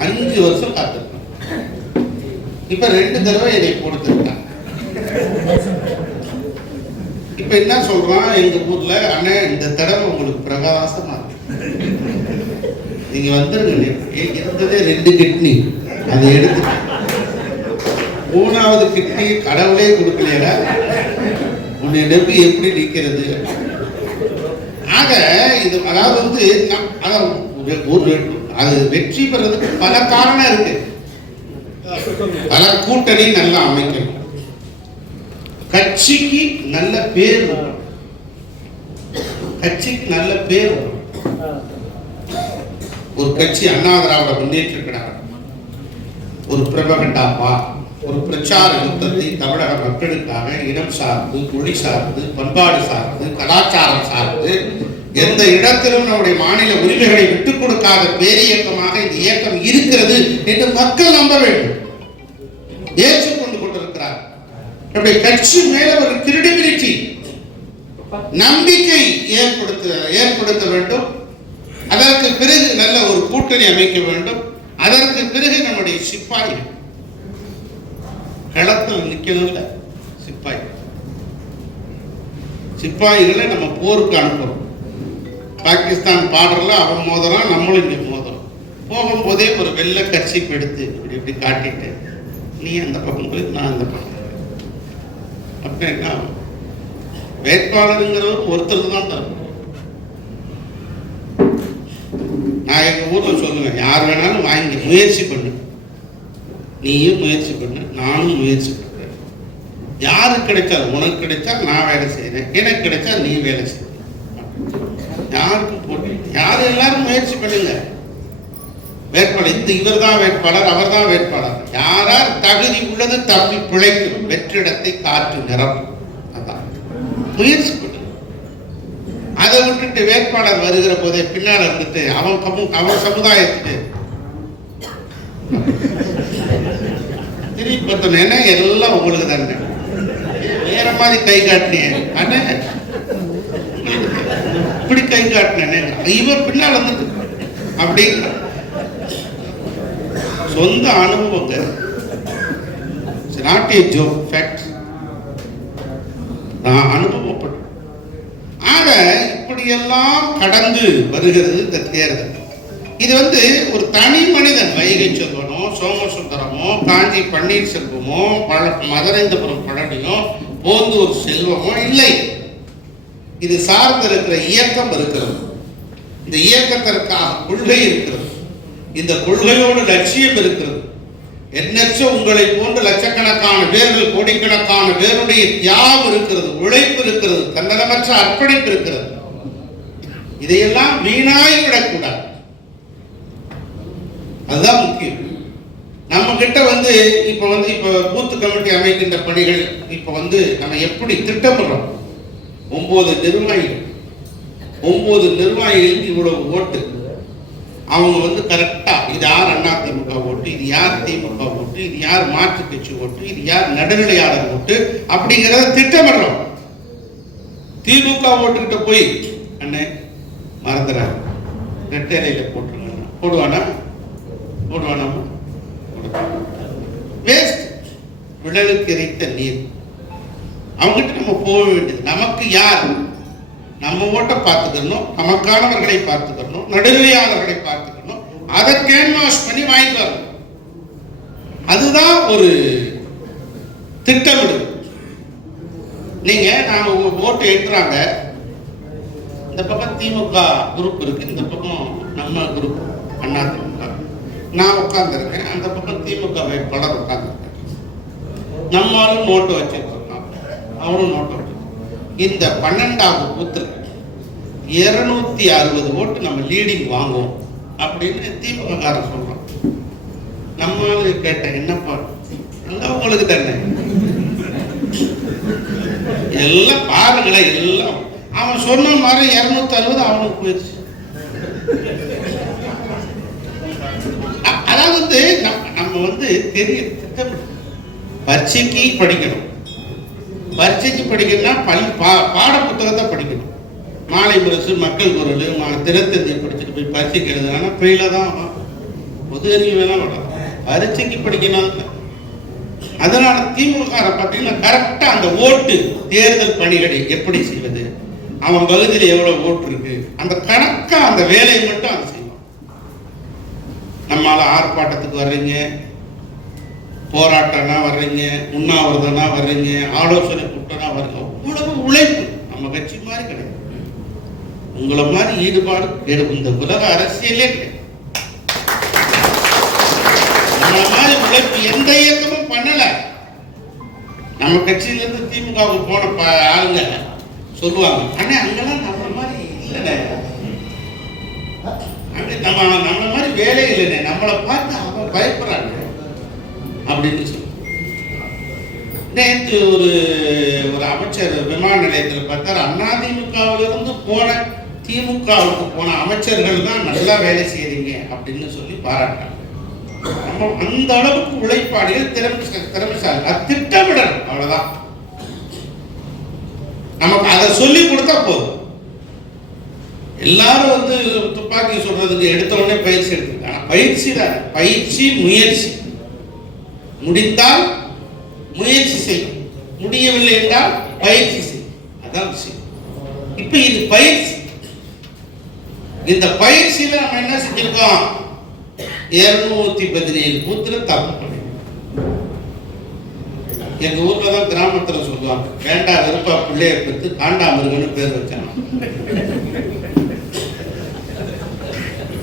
5 வருஷம் காத்திருப்பான். இப்ப 2 தடவை என்னை போட்டு தட்டான். இப்ப என்ன சொல்றான் எங்க ஊர்ல, அண்ணே இந்த தடவை உங்களுக்கு பிரகாசமா நீங்க வந்துருங்க, இருந்ததே 2 கிட்னி, அதை எடுத்து 3வது கிட்னி கடவுளே கொடுக்கலையா, உன்னை நம்பி எப்படி நிற்கிறது? ஆக இது அதாவது அது வெற்றி பெறதுக்கு பல காரணம் இருக்கு. பல கூட்டணி நல்லா அமைக்கணும், கட்சிக்கு நல்ல பேர், கட்சிக்கு நல்ல பேர். ஒரு கட்சி அண்ணா திராவிட முன்னேற்ற கழகம் ஒரு பிரபகண்டாப்பா, ஒரு பிரச்சார யுத்தத்தை தமிழக மக்களுக்காக இனம் சார்ந்து, மொழி சார்ந்து, பண்பாடு சார்ந்து, கலாச்சாரம் சார்ந்து, எந்த இடத்திலும் நம்முடைய மாநில உரிமைகளை விட்டுக் கொடுக்காத பேரியக்கமாக இந்த இயக்கம் இருக்கிறது என்று மக்கள் நம்ப வேண்டும், ஏற்றுக்கொண்டு கொண்டிருக்கிறார். நம்முடைய கட்சி மேல ஒரு கிரெடிபிலிட்டி, நம்பிக்கை ஏற்படுத்த வேண்டும். அதற்கு பிறகு நல்ல ஒரு கூட்டணி அமைக்க வேண்டும். அதற்கு பிறகு நம்முடைய சிப்பாய்கள் களத்தில் நிக்கணும்ல, சிப்பாய்களை நம்ம போருக்கு அனுப்புறோம். பாகிஸ்தான் பார்டர்ல அவன் மோதுறான், நம்மளும் இங்க மோதுறோம். போகும்போதே ஒரு வெள்ளை கட்சிப்பு எடுத்து இப்படி இப்படி காட்டிட்டு, நீ அந்த பக்கம் போய் நான் அந்த பக்கம், அப்படின்னா வேட்பாளருங்கிறவர் ஒருத்தருக்கு தான் தரும். நான் எங்கள் ஊரில் சொல்லுவேன், யார் வேணாலும் வாங்கி முயற்சி பண்ணு, நீயும் முயற்சி பண்ணு, நானும் முயற்சி பண்ணுறேன். யாருக்கு கிடைச்சாலும், உனக்கு கிடைச்சா நான் வேலை செய்கிறேன், எனக்கு கிடைச்சா நீ வேலை செய்ய. யாருக்கும் போட்டி, யாரும் எல்லாரும் முயற்சி பண்ணுங்க. வேட்பாளர் இவர் தான் வேட்பாளர், அவர் தான் வேட்பாளர். யாரார் தகுதி உள்ளது தப்பி பிழைக்கும், வெற்றிடத்தை காற்று நிரப்பும். அதான் முயற்சி பண்ணுங்க. அதை விட்டுட்டு வேட்பாளர் வருகிற போதே பின்னால் இருந்துட்டு அவன் சமுதாயத்துக்கு திருப்பி பார்த்தோன்னா எல்லாம் உங்களுக்கு தானே, வேற மாதிரி கை காட்டினேன் அண்ணே, இப்படி கை காட்டினேன், இவன் பின்னால் வந்துட்டு அப்படிங்கிற சொந்த அனுபவங்க. Not a joke, fact. நான் அனுபவப்பட்டேன். ஆக இப்படியெல்லாம் கடந்து வருகிறது இந்த தேர்தல். இது ஒரு தனி மனிதன், வைகை செல்வனோ, சோமசுந்தரமோ, காஞ்சி பன்னீர்செல்வமோ, மதுரைந்தபுரம் பழனியோ, போந்தூர் செல்வமோ இல்லை. இது சார்ந்து இருக்கிற இயக்கம் இருக்கிறது. இந்த இயக்கத்திற்காக கொள்கை இருக்கிறது. இந்த கொள்கையோடு லட்சியம் இருக்கிறது. எண்ணற்ற உங்களை போன்ற லட்சக்கணக்கான பேர்கள், கோடிக்கணக்கான பேருடைய தியாகம் இருக்கிறது, உழைப்பு இருக்கிறது, தன்னலமற்ற அர்ப்பணிப்பு இருக்கிறது. இதையெல்லாம் வீணாய் விடக்கூடாது. அதுதான் முக்கியம். நம்ம கிட்ட இப்ப பூத்து கமிட்டி அமைக்கின்ற பணிகள் இப்ப நம்ம எப்படி திட்டமிடுறோம்? 9 நிர்வாகிகள், 9 நிர்வாகிகளுக்கு இவ்வளவு ஓட்டு. அவங்க கரெக்டா இது யார் அதிமுக ஓட்டு, இது யார் திமுக ஓட்டு, இது யார் மாற்று கட்சி ஓட்டு, இது யார் நடுநிலையாளர் ஓட்டு அப்படிங்கிறத திட்டமிடுறோம். திமுக ஓட்டுக்கிட்ட போய் அண்ணே மறந்துறாங்க, ரெட்டையில போட்டுருங்க, போடுவானா போடுவானாமா, வேஸ்ட், விடலுக்கு இறைத்த நீர். அவங்ககிட்ட நம்ம போக வேண்டியது. நமக்கு யார், நம்ம ஓட்டை பார்த்துக்கணும், நமக்கானவர்களை பார்த்துக்கணும், நடுநிலையாளர்களை பார்த்துக்கணும், அதை கேன்வாஸ் பண்ணி வாங்கிட்டு வரணும். அதுதான் ஒரு திட்டமிடு. நீங்க நாம ஓட்டு ஏற்றுறாங்க, இந்த பக்கம் திமுக குரூப் இருக்கு, இந்த பக்கம் நம்ம குரூப் அண்ணா திமுக, நான் உட்கார்ந்துருக்கேன், அந்த பக்கம் திமுக வேட்பாளர் உட்கார்ந்துருக்கேன். நம்மளும் நோட்டு வச்சிருக்கோம், அவரும் நோட்டு வச்சிருக்கோம். இந்த 12வது பூத்துல 260 ஓட்டு நம்ம லீடிங் வாங்குவோம் அப்படின்னு திமுக காரன் சொல்றான். நம்ம கேட்டேன், என்னப்பா எல்லாம் உங்களுக்கு தானே, எல்லாம் பாருங்களேன், எல்லாம் அவன் சொன்ன மாதிரி 260 அவனுக்கு போயிடுச்சு. அதாவது நம்ம தெரிய திட்டமிட்டு பரீட்சைக்கு படிக்கணும். பரீட்சைக்கு படிக்கணும்னா பாட புத்தகத்தை படிக்கணும். மாலை முரசு, மக்கள் குரல், தினத்தந்தியை படிச்சுட்டு போய் பரீட்சைக்கு எழுதுனா பெயில தான் பொது அறிவு வேணா வரும். பரீட்சைக்கு படிக்கணும். அதனால திமுக பார்த்தீங்கன்னா கரெக்டா அந்த ஓட்டு தேர்தல் பணிகளை எப்படி செய்வது, அவன் பகுதியில் எவ்வளவு ஓட்டு இருக்கு, அந்த கணக்கா அந்த வேலையை மட்டும் அதை செய்வான். நம்மளால ஆர்ப்பாட்டத்துக்கு வர்றீங்க, போராட்டம்னா வர்றீங்க, உண்ணாவிரதம்னா வர்றீங்க, ஆலோசனை கூட்டம்னா வர்றீங்க, அவ்வளவு உழைப்பு நம்ம கட்சி மாதிரி கிடையாது. உங்களை மாதிரி ஈடுபாடு இந்த உலக அரசியலே கிடையாது. நம்மள மாதிரி உழைப்பு எந்த இயக்கமும் பண்ணல. நம்ம கட்சியிலிருந்து திமுகவுக்கு போன ஆளுங்க சொல்லுவாங்க, அண்ணே அங்கெல்லாம் நம்ம மாதிரி இல்லைண்ணே, நம்மள மாதிரி வேலை இல்லைண்ணே, நம்மளை பார்த்து அவன் பயப்படுறாங்க அப்படின்னு சொல்லி. நேற்று ஒரு அமைச்சர் விமான நிலையத்தில் பார்த்தார், அதிமுகவிலிருந்து போன திமுகவுக்கு போன அமைச்சர்கள் தான் நல்லா வேலை செய்யறீங்க அப்படின்னு சொல்லி பாராட்டாங்க. நம்ம அந்த அளவுக்கு உழைப்பாளிகள், திறமைசாலி, அது திட்டமிடணும், அவ்வளவுதான். நமக்கு அதை சொல்லி கொடுத்தா போதும். எல்லாரும் துப்பாக்கி சொல்றதுக்கு எடுத்த உடனே பயிற்சி எடுத்துருக்காங்க. பயிற்சி தான், பயிற்சி முயற்சி. முடிந்தால் முயற்சி செய்யும், முடியவில்லை என்றால் பயிற்சி செய்யும். அதான் விஷயம். இப்ப இது பயிற்சி. இந்த பயிற்சியில நம்ம என்ன செஞ்சிருக்கோம்? 217 பூத்துல தப்பு பண்ணி எங்க ஊர்ல தான் கிராமத்துல சொல்லுவாங்க, வேண்டா வெறுப்பா பிள்ளைய பெற்று காண்டாமிருகன்னு பேர் வச்சாங்க.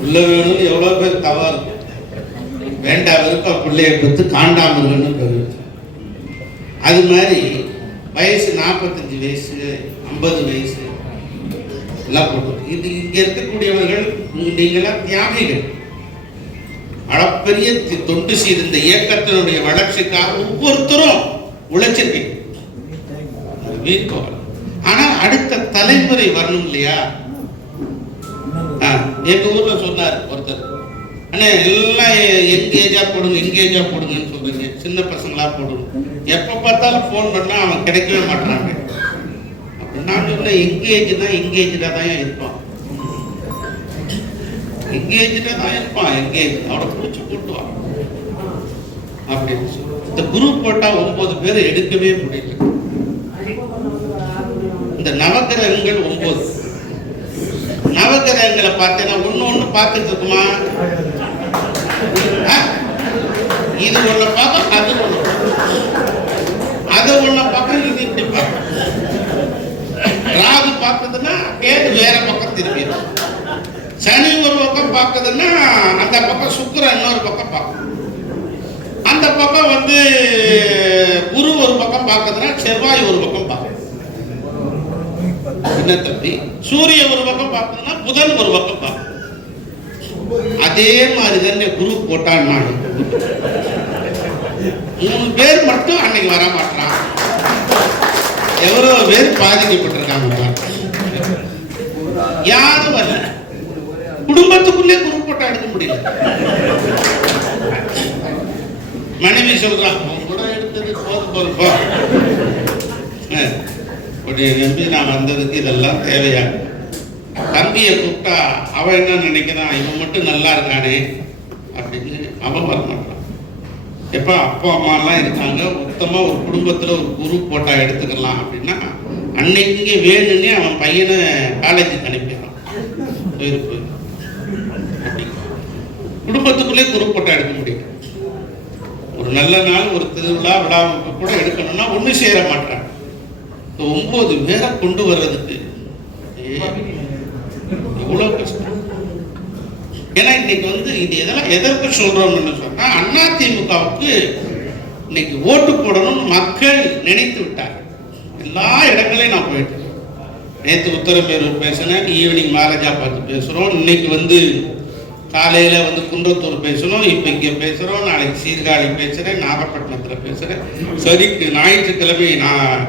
உள்ள வேணும்னு எவ்வளவு பேர் தவா இருக்கும். வேண்டா வெறுப்பா பிள்ளைய பெற்று காண்டாமிருகன்னு பேர் வச்சாங்க. அது மாதிரி வயசு 45 வயசு 50 வயசு எல்லாம் போட்டு இது இங்க இருக்கக்கூடியவர்கள் நீங்களாம் தியாகிகள். அளப்பெரிய தொண்டு செய்த இந்த இயக்கத்தினுடைய வளர்ச்சிக்காக ஒவ்வொருத்தரும் உழைச்சிருக்கீங்க. ஆனா அடுத்த தலைமுறை வரணும் இல்லையா? எங்க ஊர்ல சொன்னார் ஒருத்தர், அண்ணே எல்லாம் எங்கேஜா போடுங்கன்னு சொல்றீங்க, சின்ன பசங்களா போடணும், எப்ப பார்த்தாலும் போன் பண்ணா அவன் கிடைக்கவே மாட்டாங்க. நான் சொல்ல எங்கேஜ்னா எங்கேஜா தான் இருப்பான், எங்கேஜ் அவனை பிடிச்சி கூட்டுவான் அப்படின்னு சொல்லி இந்த குரூப் போட்டா 9 பேர் எடுக்கவே முடியல. இந்த நவகிரகங்கள் 9 நவகிரகங்களை பார்த்தேன்னா ஒண்ணு பார்த்துட்டு இருக்குமா? இது ஒண்ணு பார்க்க, அது ஒண்ணு, அதை ஒண்ணு பார்க்க, இது இப்படி பார்க்க. ராகு பார்க்குதுன்னா கேது வேற பக்கம் திரும்பிடும். சனி ஒரு பக்கம் பார்க்குதுன்னா அந்த பக்கம் சுக்கிரன் இன்னொரு பக்கம் பார்க்கும். அந்த பக்கம் குரு ஒரு பக்கம் பார்க்குதுன்னா செவ்வாய் ஒரு பக்கம் பார்க்கும். என்ன தம்பி? சூரிய ஒரு பக்கம் பார்க்குதுன்னா புதன் ஒரு பக்கம் பார்க்கும். அதே மாதிரி தானே குரு போட்டான்னா 3 பேர் மட்டும் அன்னைக்கு வர மாட்டான். எவ்வளவு பேர் பாதிக்கப்பட்டிருக்காங்க யாரும் வரல. குடும்பத்துக்குள்ளே குரூப் போட்டா எடுக்க முடியல. மனைவி சொல்றான், அவன் கூட எடுத்தது போதும் நம்பி நான் வந்ததுக்கு இதெல்லாம் தேவையா? தம்பியை கூப்பிட்டா அவன் என்ன நினைக்கிறான், இவன் மட்டும் நல்லா இருக்கானே அப்படின்னு அவன் வரமாட்டான். எப்ப அப்பா அம்மா எல்லாம் இருக்காங்க, மொத்தமா ஒரு குடும்பத்துல ஒரு குரூப் போட்டா எடுத்துக்கலாம் அப்படின்னா அன்னைக்கு வேணும்னே அவன் பையனை காலேஜுக்கு அனுப்பிடுறான். குடும்பத்துக்குள்ளே குரூப் போட்டா எடுக்க முடியும். ஒரு நல்ல நாள், ஒரு திருவிழா விழாவுக்கு கூட எடுக்கணும்னா ஒண்ணு சேர மாட்டான். 9 பேரை கொண்டு வர்றதுக்கு எவ்வளவு கஷ்டம். ஏன்னா இன்னைக்கு இது எதெல்லாம் எதற்கு சொல்றோம்னு சொன்னா, அதிமுகவுக்கு இன்னைக்கு ஓட்டு போடணும்னு மக்கள் நினைத்து விட்டார். எல்லா இடங்களையும் நான் போயிட்டு, நேற்று உத்தரமேரூர் பேசினேன், ஈவினிங் மகாராஜா பார்த்து பேசுறோம், இன்னைக்கு காலையில குன்றத்தூர் பேசணும், இப்ப இங்க பேசுறோம், நாளைக்கு சீர்காழி பேசுறேன், நாகப்பட்டினத்துல பேசுறேன், சரி ஞாயிற்றுக்கிழமை நான்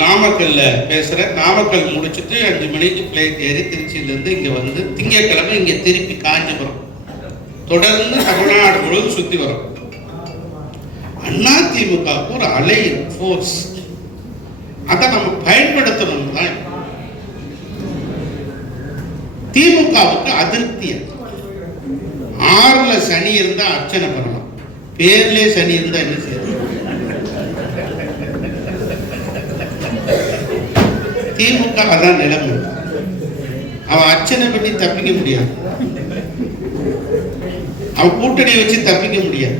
நாமக்கல்ல பேசுறேன். நாமக்கல் முடிச்சுட்டு 5 மணிக்கு பிளைட் ஏறி திருச்சியிலிருந்து இங்க திங்கட்கிழமை இங்க திருப்பி காஞ்சிபுரம், தொடர்ந்து தமிழ்நாடு முழுவதும் சுத்தி வரும். அதிமுக ஒரு அலை ஃபோர்ஸ், அதை நம்ம பயன்படுத்தணும் தான். திமுகவுக்கு அதிருப்தி, 6ல சனி இருந்தா அர்ச்சனை பண்ணலாம், பேர்லயே சனி இருந்தா என்ன செய்யணும்? திமுக அதான் நிலைமை. அவன் அர்ச்சனை பண்ணி தப்பிக்க முடியாது, அவன் கூட்டணி வச்சு தப்பிக்க முடியாது.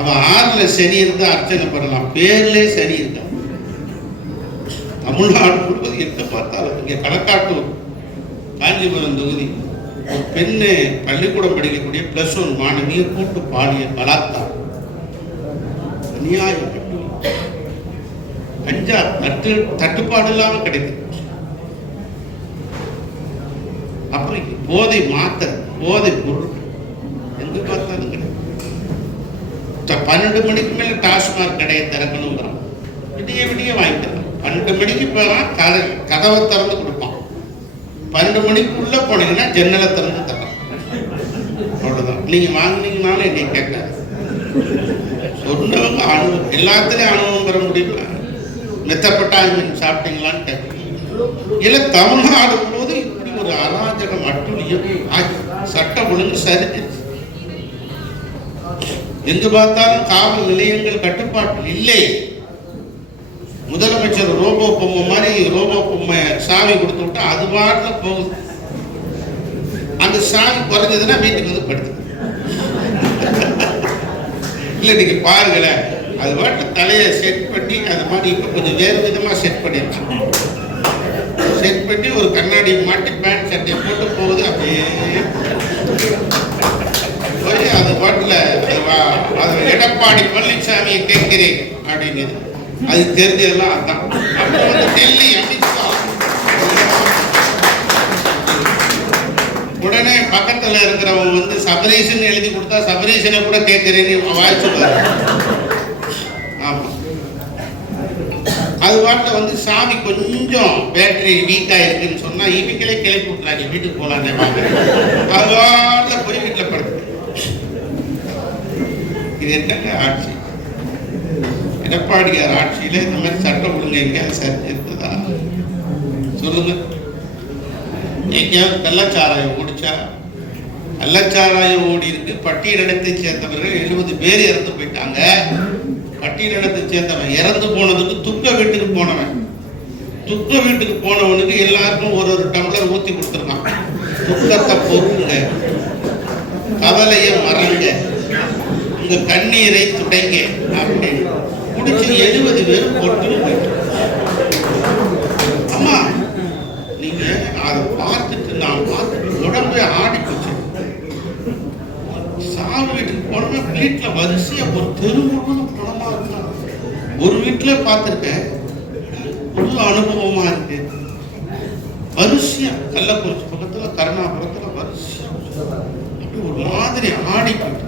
அவன் 6ல சனி இருந்தா அர்ச்சனை பண்ணலாம், பேர்லயே சனி இருந்தா. தமிழ்நாடு முழுவதும் எங்க பார்த்தாலும், இங்க களக்காட்டூர் காஞ்சிபுரம் தொகுதி ஒரு பெண்ணு பள்ளிக்கூடம் படிக்கக்கூடிய +1 மாணவியை கூட்டு பாடிய பலாத்காரம், அநியாயம், கஞ்சா தட்டுப்பாடு இல்லாம கிடைக்கும். அப்புறம் போதை மாத்திரை, போதை பொருள் எங்க பார்த்தாலும் கிடைக்கும். 12 மணிக்கு மேல டாஸ்மாக் கடையை திறக்கணுங்கிறான், விடிய வாங்கிக்கலாம். 12 மணிக்கு போறான், கதவை திறந்து கொடுப்பான். 12 மணிக்குள்ள போனீங்கன்னா ஜன்னலை திறந்து தரலாம். அவ்வளவுதான். நீங்க வாங்கினீங்கனாலும் என்னை கேட்காது. சொன்னவங்க அனுபவம், எல்லாத்துலயும் அனுபவம் பெற முடியுமா? மெத்தப்பட்டாங்க சாப்பிட்டீங்களான்னு கேட்க. இல்ல தமிழ்நாடு போது இப்படி ஒரு அராஜகம் அட்டுழியம், சட்டம் ஒழுங்கு சரிஞ்சிருச்சு. எங்கு பார்த்தாலும் காவல் நிலையங்கள் கட்டுப்பாட்டில் இல்லை. முதலமைச்சர் ரோபோ பொம்மை மாதிரி ரோபோ பொம்மை சாவி கொடுத்து விட்டா அது பாட்டுல போகுது. அந்த சாவி குறைஞ்சதுன்னா வீட்டுக்கு படுத்து. இல்ல நீங்க பாருங்களேன், அது பாட்டு தலையை செட் பண்ணி அது மாதிரி இப்போ கொஞ்சம் வேறு விதமாக செட் பண்ணியிருக்காங்க. செட் பண்ணி ஒரு கண்ணாடி மாட்டி பேண்ட் சட்டையை போட்டு போகுது. அப்படியே போய் அது பாட்டில் அது எடப்பாடி பழனிசாமியை கேட்கிறேன் அப்படின்னு அது தெரிஞ்சதெல்லாம் அதான். அப்புறம் வந்து டெல்லி அமித்ஷா உடனே பக்கத்தில் இருக்கிறவங்க வந்து சபரீஷன் எழுதி கொடுத்தா சபரீஷனை கூட கேட்கிறேன்னு வாய்ச்சுடுவார். ஆமாம், அது பாட்டில் வந்து சாமி கொஞ்சம் பேட்டரி வீக்காக இருக்குன்னு சொன்னால் இவங்களே கிளப்பி விட்டுறாங்க, வீட்டுக்கு போகலான்னு வாங்க. அது பாட்டில் போய் வீட்டில் படுத்து. இது என்னங்க ஆட்சி? எடப்பாடியார் ஆட்சியில் இந்த மாதிரி சட்டம் ஒழுங்கு எங்கேயாவது சரி இருக்குதா சொல்லுங்க? எங்கேயாவது கள்ளச்சாராயம் ஓடிச்சா? கள்ளச்சாராயம் ஓடி இருக்கு. பட்டியலிடத்தை சேர்ந்தவர்கள் 70 பேர் இறந்து போயிட்டாங்க. பட்டியலிடத்தை சேர்ந்தவன் இறந்து போனதுக்கு துக்க வீட்டுக்கு போனவன், துக்க வீட்டுக்கு போனவனுக்கு எல்லாருக்கும் ஒரு டம்ளர் ஊற்றி கொடுத்துருக்கான். துக்கத்தை பொறுங்க, கவலையை மறங்க, உங்க கண்ணீரை துடைங்க அப்படின்னு குடிச்சு 70 பேர் போட்டு. அம்மா நீங்க அதை பார்த்துட்டு நான் பார்த்துட்டு உடம்பே ஆடி போச்சு. சாவு வீட்டுக்கு போனோம்னா வீட்டுல வரிசையா ஒரு தெரு முழுவதும் பணமா இருக்கலாம். ஒரு வீட்டுல பார்த்துருக்கேன், உள்ள அனுபவமா இருக்கு. வரிசையா கள்ளக்குறிச்சி பக்கத்துல கருணாபுரத்துல வரிசையா அப்படி ஒரு மாதிரி ஆடி போயிட்டு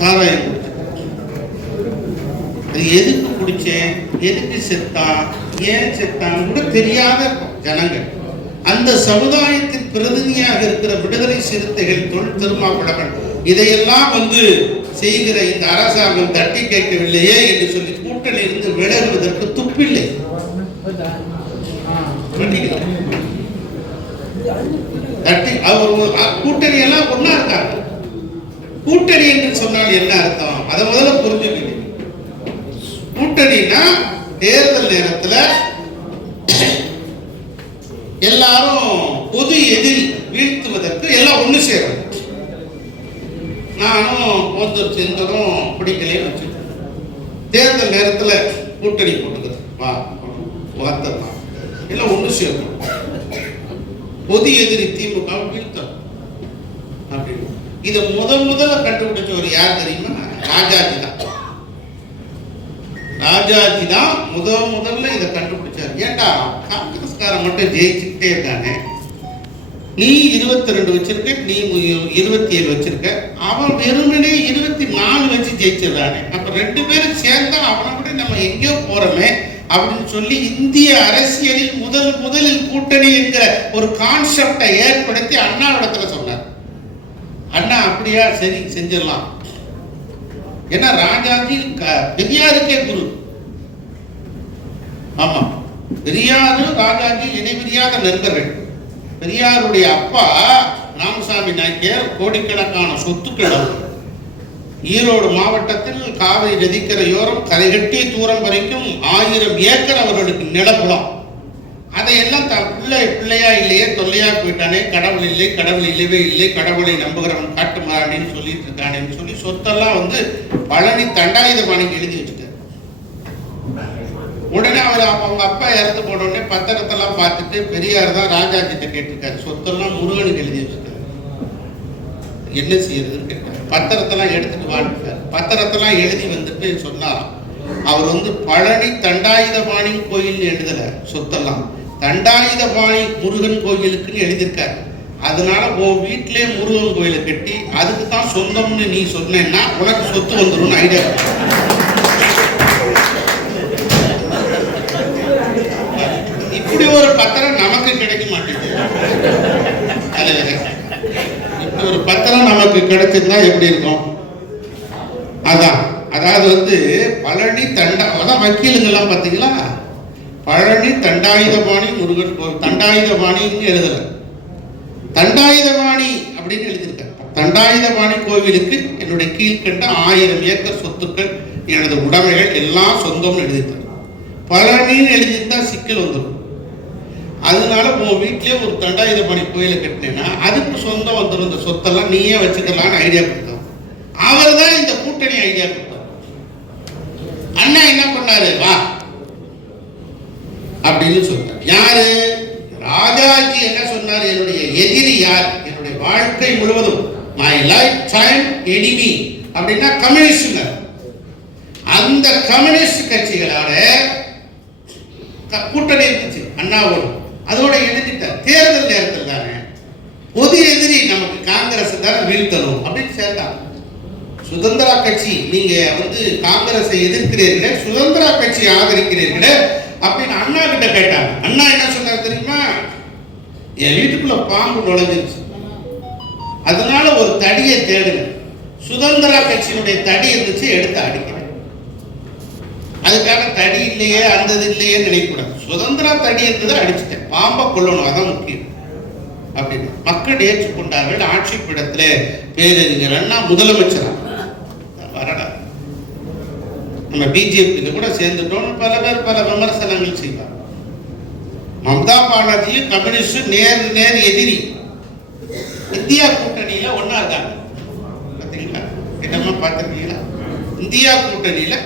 சாராயம் குடிச்சு. அது எதுக்கு குடிச்சேன், எதுக்கு செத்தான், ஏன் செத்தான் கூட தெரியாத ஜனங்கள். அந்த சமுதாயத்தின் பிரதிநிதியாக இருக்கிற விடுதலை சிறுத்தைகள், தொழில் திருமாவளவன் இதையெல்லாம் வந்து செய்கிற இந்த அரசாங்கம் தட்டி கேட்கவில்லையே என்று சொல்லி கூட்டணி இருந்து விலகுவதற்கு துப்பில்லை. கூட்டணி எல்லாம் ஒன்னா இருக்காங்க. கூட்டணி என்று சொன்னால் என்ன அர்த்தம் அதை முதல்ல புரிஞ்சுக்கிட்டு. கூட்டணினா தேர்தல் நேரத்தில் எல்லாரும் பொது எதிரி வீழ்த்துவதற்கு எல்லாம் ஒண்ணு சேரும். நானும் ஒருத்தர் சேர்ந்ததும் பிடிக்கலைன்னு வச்சு தேர்தல் நேரத்தில் கூட்டணி போட்டுக்கிறது வார்த்தை எல்லாம் ஒண்ணு சேரும். பொது எதிரி திமுக வீழ்த்தம் அப்படின்னு இதை முதல்ல கண்டுபிடிச்சவர் யார் தெரியுமா? ராஜாஜி தான். ராஜாஜி தான் முதல்ல இதை கண்டுபிடிச்சார். ஏண்டா காங்கிரஸ்காரன் மட்டும் ஜெயிச்சுக்கிட்டே இருக்கானே, நீ 22 வச்சிருக்க, நீ 27 வச்சிருக்க, அவன் வெறுமனே 24 வச்சு ஜெயிச்சிடறானே, அப்ப 2 பேரும் சேர்ந்தா அவனை விட நம்ம எங்கேயோ போறோமே அப்படின்னு சொல்லி இந்திய அரசியலில் முதலில் கூட்டணி என்கிற ஒரு கான்செப்டை ஏற்படுத்தி அண்ணாவிடத்துல சொன்னார். அண்ணா அப்படியா, சரி செஞ்சிடலாம். ஏன்னா ராஜாஜி பெரியாருக்கே குரு. ஆமா, பெரியாரு ராஜாஜி இணைபிரியாத நண்பர்கள். பெரியாருடைய அப்பா ராமசாமி நாயக்கர் கோடிக்கணக்கான சொத்துக்கள். ஈரோடு மாவட்டத்தில் காவிரி நதிக்கரையோரம் கரைகட்டிய தூரம் வரைக்கும் 1000 ஏக்கர் அவர்களுக்கு நிலப்புலம். அதையெல்லாம் தான் பிள்ளையா இல்லையே தொல்லையா போயிட்டானே, கடவுள் இல்லை, கடவுள் இல்லவே இல்லை, கடவுளை நம்புகிறவன் காட்டு மாறாடின்னு சொல்லிட்டு இருக்கானேன்னு சொல்லி சொத்தெல்லாம் வந்து பழனி தண்டாயுதபாணிக்கு எழுதி வச்சுட்டார். உடனே அவர் அவங்க அப்பா இறந்து போன உடனே பத்திரத்தெல்லாம் பார்த்துட்டு பெரியார் தான் ராஜாஜிட்ட கேட்டிருக்காரு, சொத்தெல்லாம் முருகனுக்கு எழுதி வச்சுட்டாரு, என்ன செய்யறதுன்னு கேட்டார். பத்திரத்தெல்லாம் எடுத்துட்டு வாழ்ந்தார். பத்திரத்தெல்லாம் எழுதி வந்துட்டு சொன்னார், அவர் வந்து பழனி தண்டாயுதபாணி கோயில் எழுதல, சொத்தெல்லாம் தண்டாயுதபாணி முருகன் கோயிலுக்குன்னு எழுதியிருக்காரு. அதனால உன் வீட்டிலே முருகன் கோயிலை கட்டி அதுக்கு தான் சொந்தம்னு நீ சொன்னேன்னா உனக்கு சொத்து வந்துடும் ஐடியா. இப்படி ஒரு பத்திரம் நமக்கு கிடைக்க மாட்டேங்குது. இப்படி ஒரு பத்திரம் நமக்கு கிடைச்சிருந்தா எப்படி இருக்கும்? அதான், அதாவது வந்து பழனி அதான் வக்கீலுங்கெல்லாம் பார்த்தீங்களா, பழனி தண்டாயுதபாணி முருகன் கோயில், தண்டாயுதபாணின்னு எழுதல, தண்டாயுதபாணி அப்படின்னு எழுதியிருக்க. தண்டாயுதபாணி கோவிலுக்கு என்னுடைய கீழ்கண்ட 1000 ஏக்கர் சொத்துக்கள், எனது உடைமைகள் எல்லாம் சொந்தம்னு எழுதியிருக்க. பழனின்னு எழுதியிருந்தா சிக்கல் வந்துடும். அதனால உன் வீட்டிலே ஒரு தண்டாயுதபாணி கோயிலை கட்டினேன்னா அதுக்கு சொந்தம் வந்துடும், இந்த சொத்தெல்லாம் நீயே வச்சுக்கலான்னு ஐடியா கொடுத்தோம். அவர் தான் இந்த கூட்டணி ஐடியா கொடுத்தார். அண்ணா என்ன பண்ணாரு, வா அப்படின்னு சொன்னார். யாரு? ராஜாஜி என்ன சொன்னார்? என்னுடைய எதிரி யார்? என்னுடைய வாழ்க்கை முழுவதும் மை லைஃப் டைம் எனிமி அப்படின்னா கம்யூனிஸ்ட். அந்த கம்யூனிஸ்ட் கட்சிகளோட கூட்டணி இருந்துச்சு அண்ணாவோடு, அதோட இணைஞ்சிட்டார். தேர்தல் நேரத்தில் தானே பொது எதிரி நமக்கு காங்கிரஸ் தானே வீழ்த்தணும் அப்படின்னு சேர்ந்தாங்க. சுதந்திரா கட்சி, நீங்க காங்கிரஸை எதிர்க்கிறீர்களே, சுதந்திரா கட்சி ஆதரிக்கிறீர்களே அப்படின்னு அண்ணா கிட்ட கேட்டாங்க. அண்ணா என்ன சொன்னார் தெரியுமா? என் வீட்டுக்குள்ள பாம்பு நுழைஞ்சிருச்சு, அதனால ஒரு தடியை தேடுங்க. சுதந்திரா கட்சியினுடைய தடி இருந்துச்சு, எடுத்து அடிக்கிறேன். அதுக்காக தடி இல்லையே அந்த இல்லையே நினைக்கூடாது. சுதந்திரா தடி இருந்ததை அடிச்சுட்டேன், பாம்பை கொள்ளணும், அதான் முக்கியம் அப்படின்னு மக்கள் ஏற்றுக்கொண்டார்கள். ஆட்சி பீடத்தில் பேரறிஞர் அண்ணா முதலமைச்சராக வரடா. நம்ம பிஜேபி கூட சேர்ந்துட்டோம். பல பேர் பல விமர்சனங்கள் செய்வார். மம்தா பானர்ஜியும் கம்யூனிஸ்ட் நேர் எதிரி. இந்தியா கூட்டணியில ஒன்னா இருக்காங்க, பாத்தீங்களா? என்னமா பார்த்திருக்கீங்களா? இந்தியா கூட்டணியில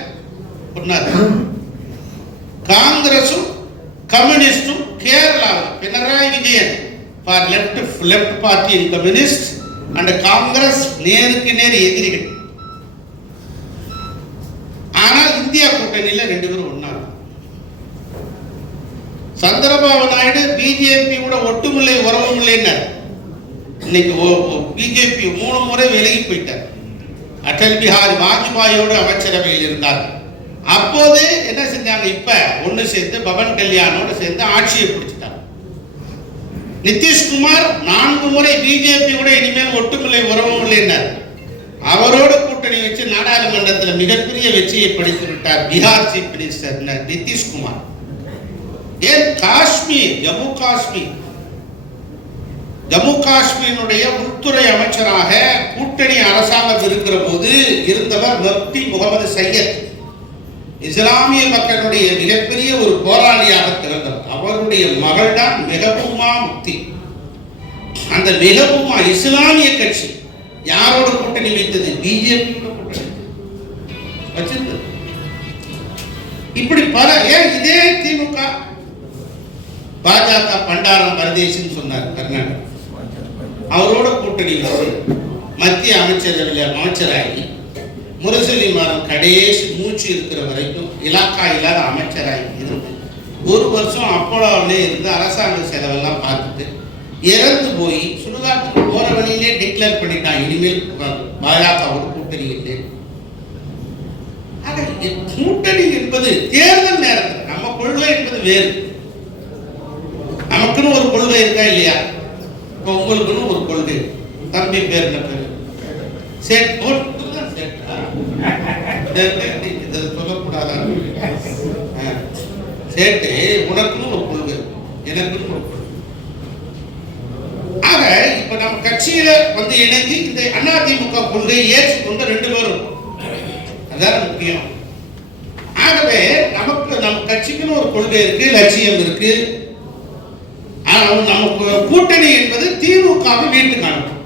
ஒன்னா இருக்காங்க. காங்கிரசும் கம்யூனிஸ்டும் கேரளாவில் Pinarayi Vijayan for left party in communist and Congress நேருக்கு நேர் எதிரிகள். ஆனால் இந்தியா கூட்டணியில 2 பேரும் ஒன்னா. சந்திரபாபு நாயுடு பிஜேபி கூட ஒட்டுமில்லை உறவுமில்லைன்னார். இன்னைக்கு பிஜேபி 3 முறை விலகி போயிட்டார். அடல் பிஹாரி வாஜ்பாயோடு அமைச்சரவையில் இருந்தார். அப்போது என்ன செஞ்சாங்க? இப்ப ஒண்ணு சேர்ந்து பவன் கல்யாணோட சேர்ந்து ஆட்சியை பிடிச்சிட்டார். நிதிஷ்குமார் 4 முறை பிஜேபி கூட இனிமேல் ஒட்டுமில்லை உறவுமில்லைன்னார். அவரோட கூட்டணி வச்சு நாடாளுமன்றத்தில் மிகப்பெரிய வெற்றியை படித்து விட்டார் பீகார் சீஃப் மினிஸ்டர் நிதிஷ்குமார். ஏன் காஷ்மீர், ஜம்மு காஷ்மீருடைய உள்துறை அமைச்சராக கூட்டணி அரசாங்கம் இருக்கிற போது இருந்தவர் முஃப்தி முகமது சையத், இஸ்லாமிய மக்களுடைய மிகப்பெரிய ஒரு போராளியாக திறந்தவர். அவருடைய மகள் தான் மெஹபூமா முஃப்தி. அந்த மெஹபூமா இஸ்லாமிய கட்சி யாரோட கூட்டணி வைத்தது? பிஜேபி கூட்டணி வச்சிருந்தது. இப்படி பல. ஏன் இதே திமுக பாஜக பண்டாரம் பரதேசின்னு சொன்னார் கர்நாடகா, அவரோட கூட்டணி வச்சு மத்திய அமைச்சராகி முரசொலி மாறன் கடைசி மூச்சு இருக்கிற வரைக்கும் இலாக்கா இல்லாத அமைச்சராகி இருந்து 1 வருஷம் அப்போலோவிலே இருந்து அரசாங்க செலவெல்லாம் பார்த்துட்டு இறந்து போய் சுடுகாட்டுக்கு போற வழியிலே டிக்ளேர் பண்ணிட்டான், இனிமேல் பாஜகவோட கூட்டணி இல்லை. கூட்டணி என்பது தேர்தல் நேரத்தில் நம்ம கொள்கை என்பது வேறு. நமக்குன்னு ஒரு கொள்கை இருக்கா இல்லையா? இப்போ உங்களுக்குன்னு ஒரு கொள்கை. தம்பி பேர் என்ன பேரு? சொல்லக்கூடாதா? சேட்டு, உனக்குன்னு ஒரு கொள்கை, எனக்குன்னு ஒரு கொள்கை. ஆக இப்ப நம்ம கட்சியில இணைஞ்சு இந்த அதிமுக கொள்கையை ஏற்றுக்கொண்ட 2 பேரும், அதான் முக்கியம். ஆகவே நம்ம கட்சிக்குன்னு ஒரு கொள்கை இருக்கு, லட்சியம் இருக்கு. நமக்கு கூட்டணி என்பது திமுகவை வீட்டுக்கு அனுப்பும்.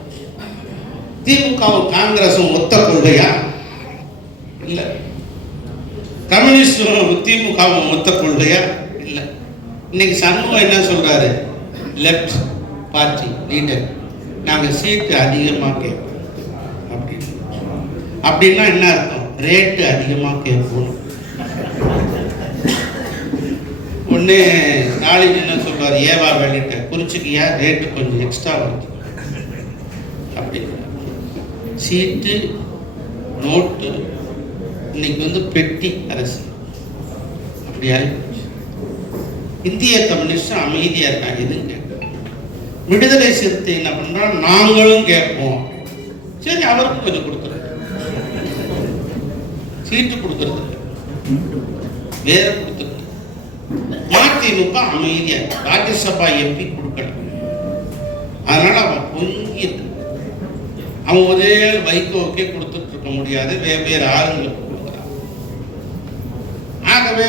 திமுகவும் காங்கிரசும் ஒத்த கொள்கையா? இல்ல. கம்யூனிஸ்டும் திமுகவும் ஒத்த கொள்கையா? இல்ல. இன்னைக்கு சண்முகம் என்ன சொல்றாரு? லெஃப்ட் பார்ட்டி லீடர், நாங்க சீட்டு அதிகமா கேட்போம் அப்படின்னா என்ன அர்த்தம்? ரேட்டு அதிகமா கேட்போம். ஒன்று ஸ்டாலின் என்ன சொல்வார்? ஏவா வேலைட்ட குறிச்சிக்கியா, ரேட்டு கொஞ்சம் எக்ஸ்ட்ரா வருது அப்படிங்கிற. சீட்டு நோட்டு இன்னைக்கு பெட்டி அரசு அப்படி ஆயிடுச்சு. இந்திய கம்யூனிஸ்ட் அமைதியா இருக்காங்க, எதுவும் கேட்க. விடுதலை சிறுத்தை என்ன பண்றா? நாங்களும் கேட்போம். சரி, அவருக்கும் கொஞ்சம் கொடுத்துரு, சீட்டு கொடுக்கறது வேற கொடுத்துரு. மதிமுக அமைதியா, ராஜ்யசபா எம்பி கொடுக்கல. அதனால அவன் பொங்கிட்டு அவன் ஒரே வைகோக்கே கொடுத்துட்டு இருக்க முடியாது, வேறு ஆளுங்களுக்கு கொடுக்குறான். ஆகவே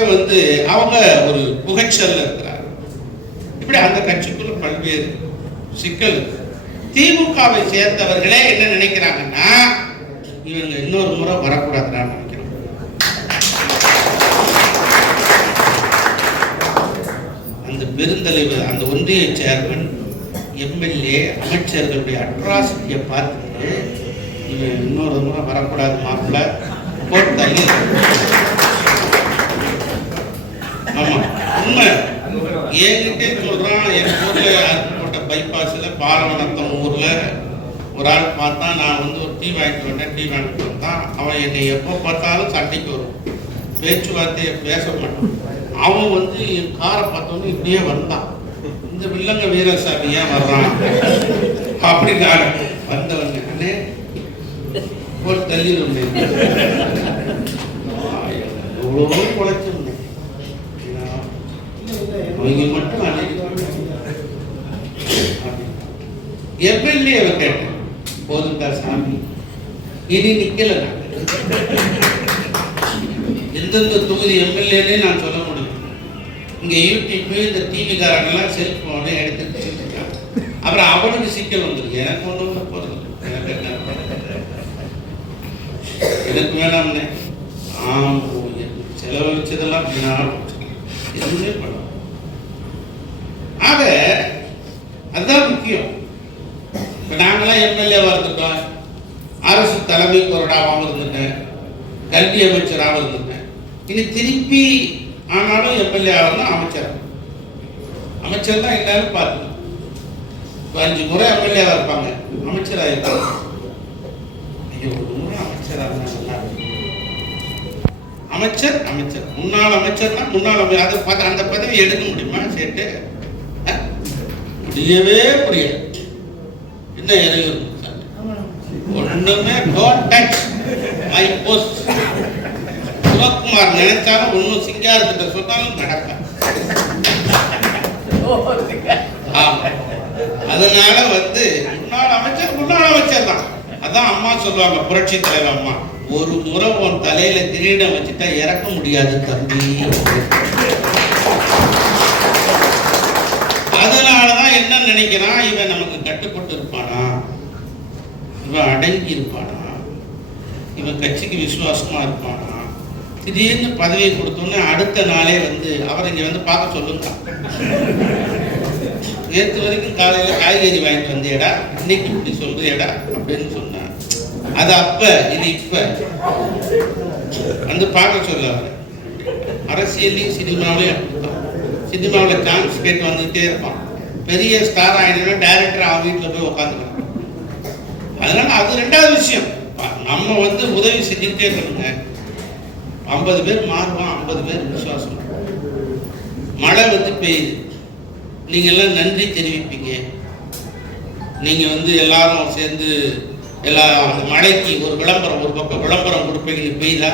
அவங்க ஒரு புகைச்சல் இருக்கிறார். இப்படி அந்த கட்சிக்குள்ள பல்வேறு சிக்கல். திமுகவை சேர்ந்தவர்களே என்ன நினைக்கிறாங்கன்னா, இவங்க இன்னொரு முறை வரக்கூடாதுன்னு நினைக்கிறாங்க. பெருந்தலைவர், அந்த ஒன்றிய சேர்மன், எம்எல்ஏ, அமைச்சர்களுடைய அட்ராசிட்டியை பார்த்துட்டு இவன் இன்னொரு முறை வரக்கூடாது மாப்பிள்ள போட்டு தள்ளி. ஆமா உண்மை என்கிட்டே சொல்றான். என் ஊர்ல அருப்புக்கோட்டை பைபாஸ்ல பாலவனத்தம் ஊர்ல ஒரு ஆள் பார்த்தா, நான் வந்து ஒரு டீ வாங்கிட்டு வந்தேன், டீ வாங்கிட்டு வந்தான். அவன் என்னை எப்போ பார்த்தாலும் சண்டைக்கு வரும், பேச்சுவார்த்தையை பேச மாட்டான். அவன் வந்து என் காரை பார்த்தோன்னு இப்படியே வந்தான். இந்த வில்லங்க வீரசாமி ஏன் வர்றான் அப்படி நான் வந்தவங்க அண்ணே ஒரு தள்ளி எவ்வளவோ குழைச்சிருந்தேன். அவங்க மட்டும் எம்எல்ஏ கேட்டேன், போதுண்டா சாமி இனி நிக்கல. எந்தெந்த தொகுதி எம்எல்ஏனே நான் சொல்ல முடியும். இங்க யூடியூப் இந்த டிவி காரங்கெல்லாம் செல்போனை எடுத்துட்டு வச்சிருக்காங்க. அப்புறம் அவனுக்கு சிக்கல் வந்துருக்கு, எனக்கு ஒன்று ஒன்று போறது எனக்கு வேணாம்னே. செலவழிச்சதெல்லாம் எதுவுமே பண்ண. ஆக அதுதான் முக்கியம். இப்போ நாங்களாம் எம்எல்ஏவாக இருந்துட்டோம், அரசு தலைமை கொறடாவாகவும் இருந்துட்டேன், கல்வி அமைச்சராகவும் இருந்துட்டேன். இனி திருப்பி ஆனாலும் எம்எல்ஏ ஆகணும், அமைச்சர் தான் எல்லாரும் பார்க்கணும். 5 முறை எம்எல்ஏவாக இருப்பாங்க, அமைச்சராக இருப்பாங்க. ஐயோ ஒரு முறை அமைச்சராக இருந்தாங்க. அமைச்சர் முன்னாள் அமைச்சர்னா முன்னாள் அது அந்த பதவி எடுக்க முடியுமா? சேட்டு முடியவே முடியாது. என்ன இறையூர் ஒண்ணுமே don't touch my post. Sivakumar நினைச்சாலும் ஒன்னும் சிங்காரத்திட்ட சொன்னாலும் நடக்க. அதனால வந்து முன்னாள் அமைச்சர் தான். அதான் அம்மா சொல்லுவாங்க, புரட்சி தலைவர் அம்மா, ஒரு முறை உன் தலையில கிரீடம் வச்சுட்டா இறக்க முடியாது தம்பி. அதனாலதான் என்ன நினைக்கிறான், இவன் நமக்கு கட்டுப்பட்டு இருப்பானா, இவன் அடங்கி இருப்பானா, இவன் கட்சிக்கு விசுவாசமா இருப்பானா. திடீர்னு பதவியை கொடுத்தோன்னே அடுத்த நாளே வந்து அவரை இங்க வந்து பார்க்க சொல்லுங்க. நேற்று வரைக்கும் காலையில காய்கறி வாங்கிட்டு வந்தியடா, இன்னைக்கு இப்படி சொல்றியடா அப்படின்னு சொன்னான். அது அப்ப இது இப்ப வந்து பார்க்க சொல்ல. அரசியலையும் சினிமாவிலையும் அப்படித்தான். சினிமாவில் சான்ஸ் கேட்டு வந்துகிட்டே இருப்பான். பெரிய ஸ்டார் ஆகினா டைரக்டர் அவன் வீட்டில் போய் உட்காந்துக்கலாம். அதனால அது 2வது விஷயம். நம்ம வந்து உதவி செஞ்சுக்கிட்டே இருக்கணுங்க. 50 பேர் மாறுவான், 50 பேர் விசுவாசம். மழை வந்து பெய்யுது, நீங்க எல்லாம் நன்றி தெரிவிப்பீங்க. நீங்க வந்து எல்லாரும் சேர்ந்து அந்த மழைக்கு ஒரு விளம்பரம், ஒரு பக்கம் விளம்பரம் கொடுப்பீங்க. பெய்தா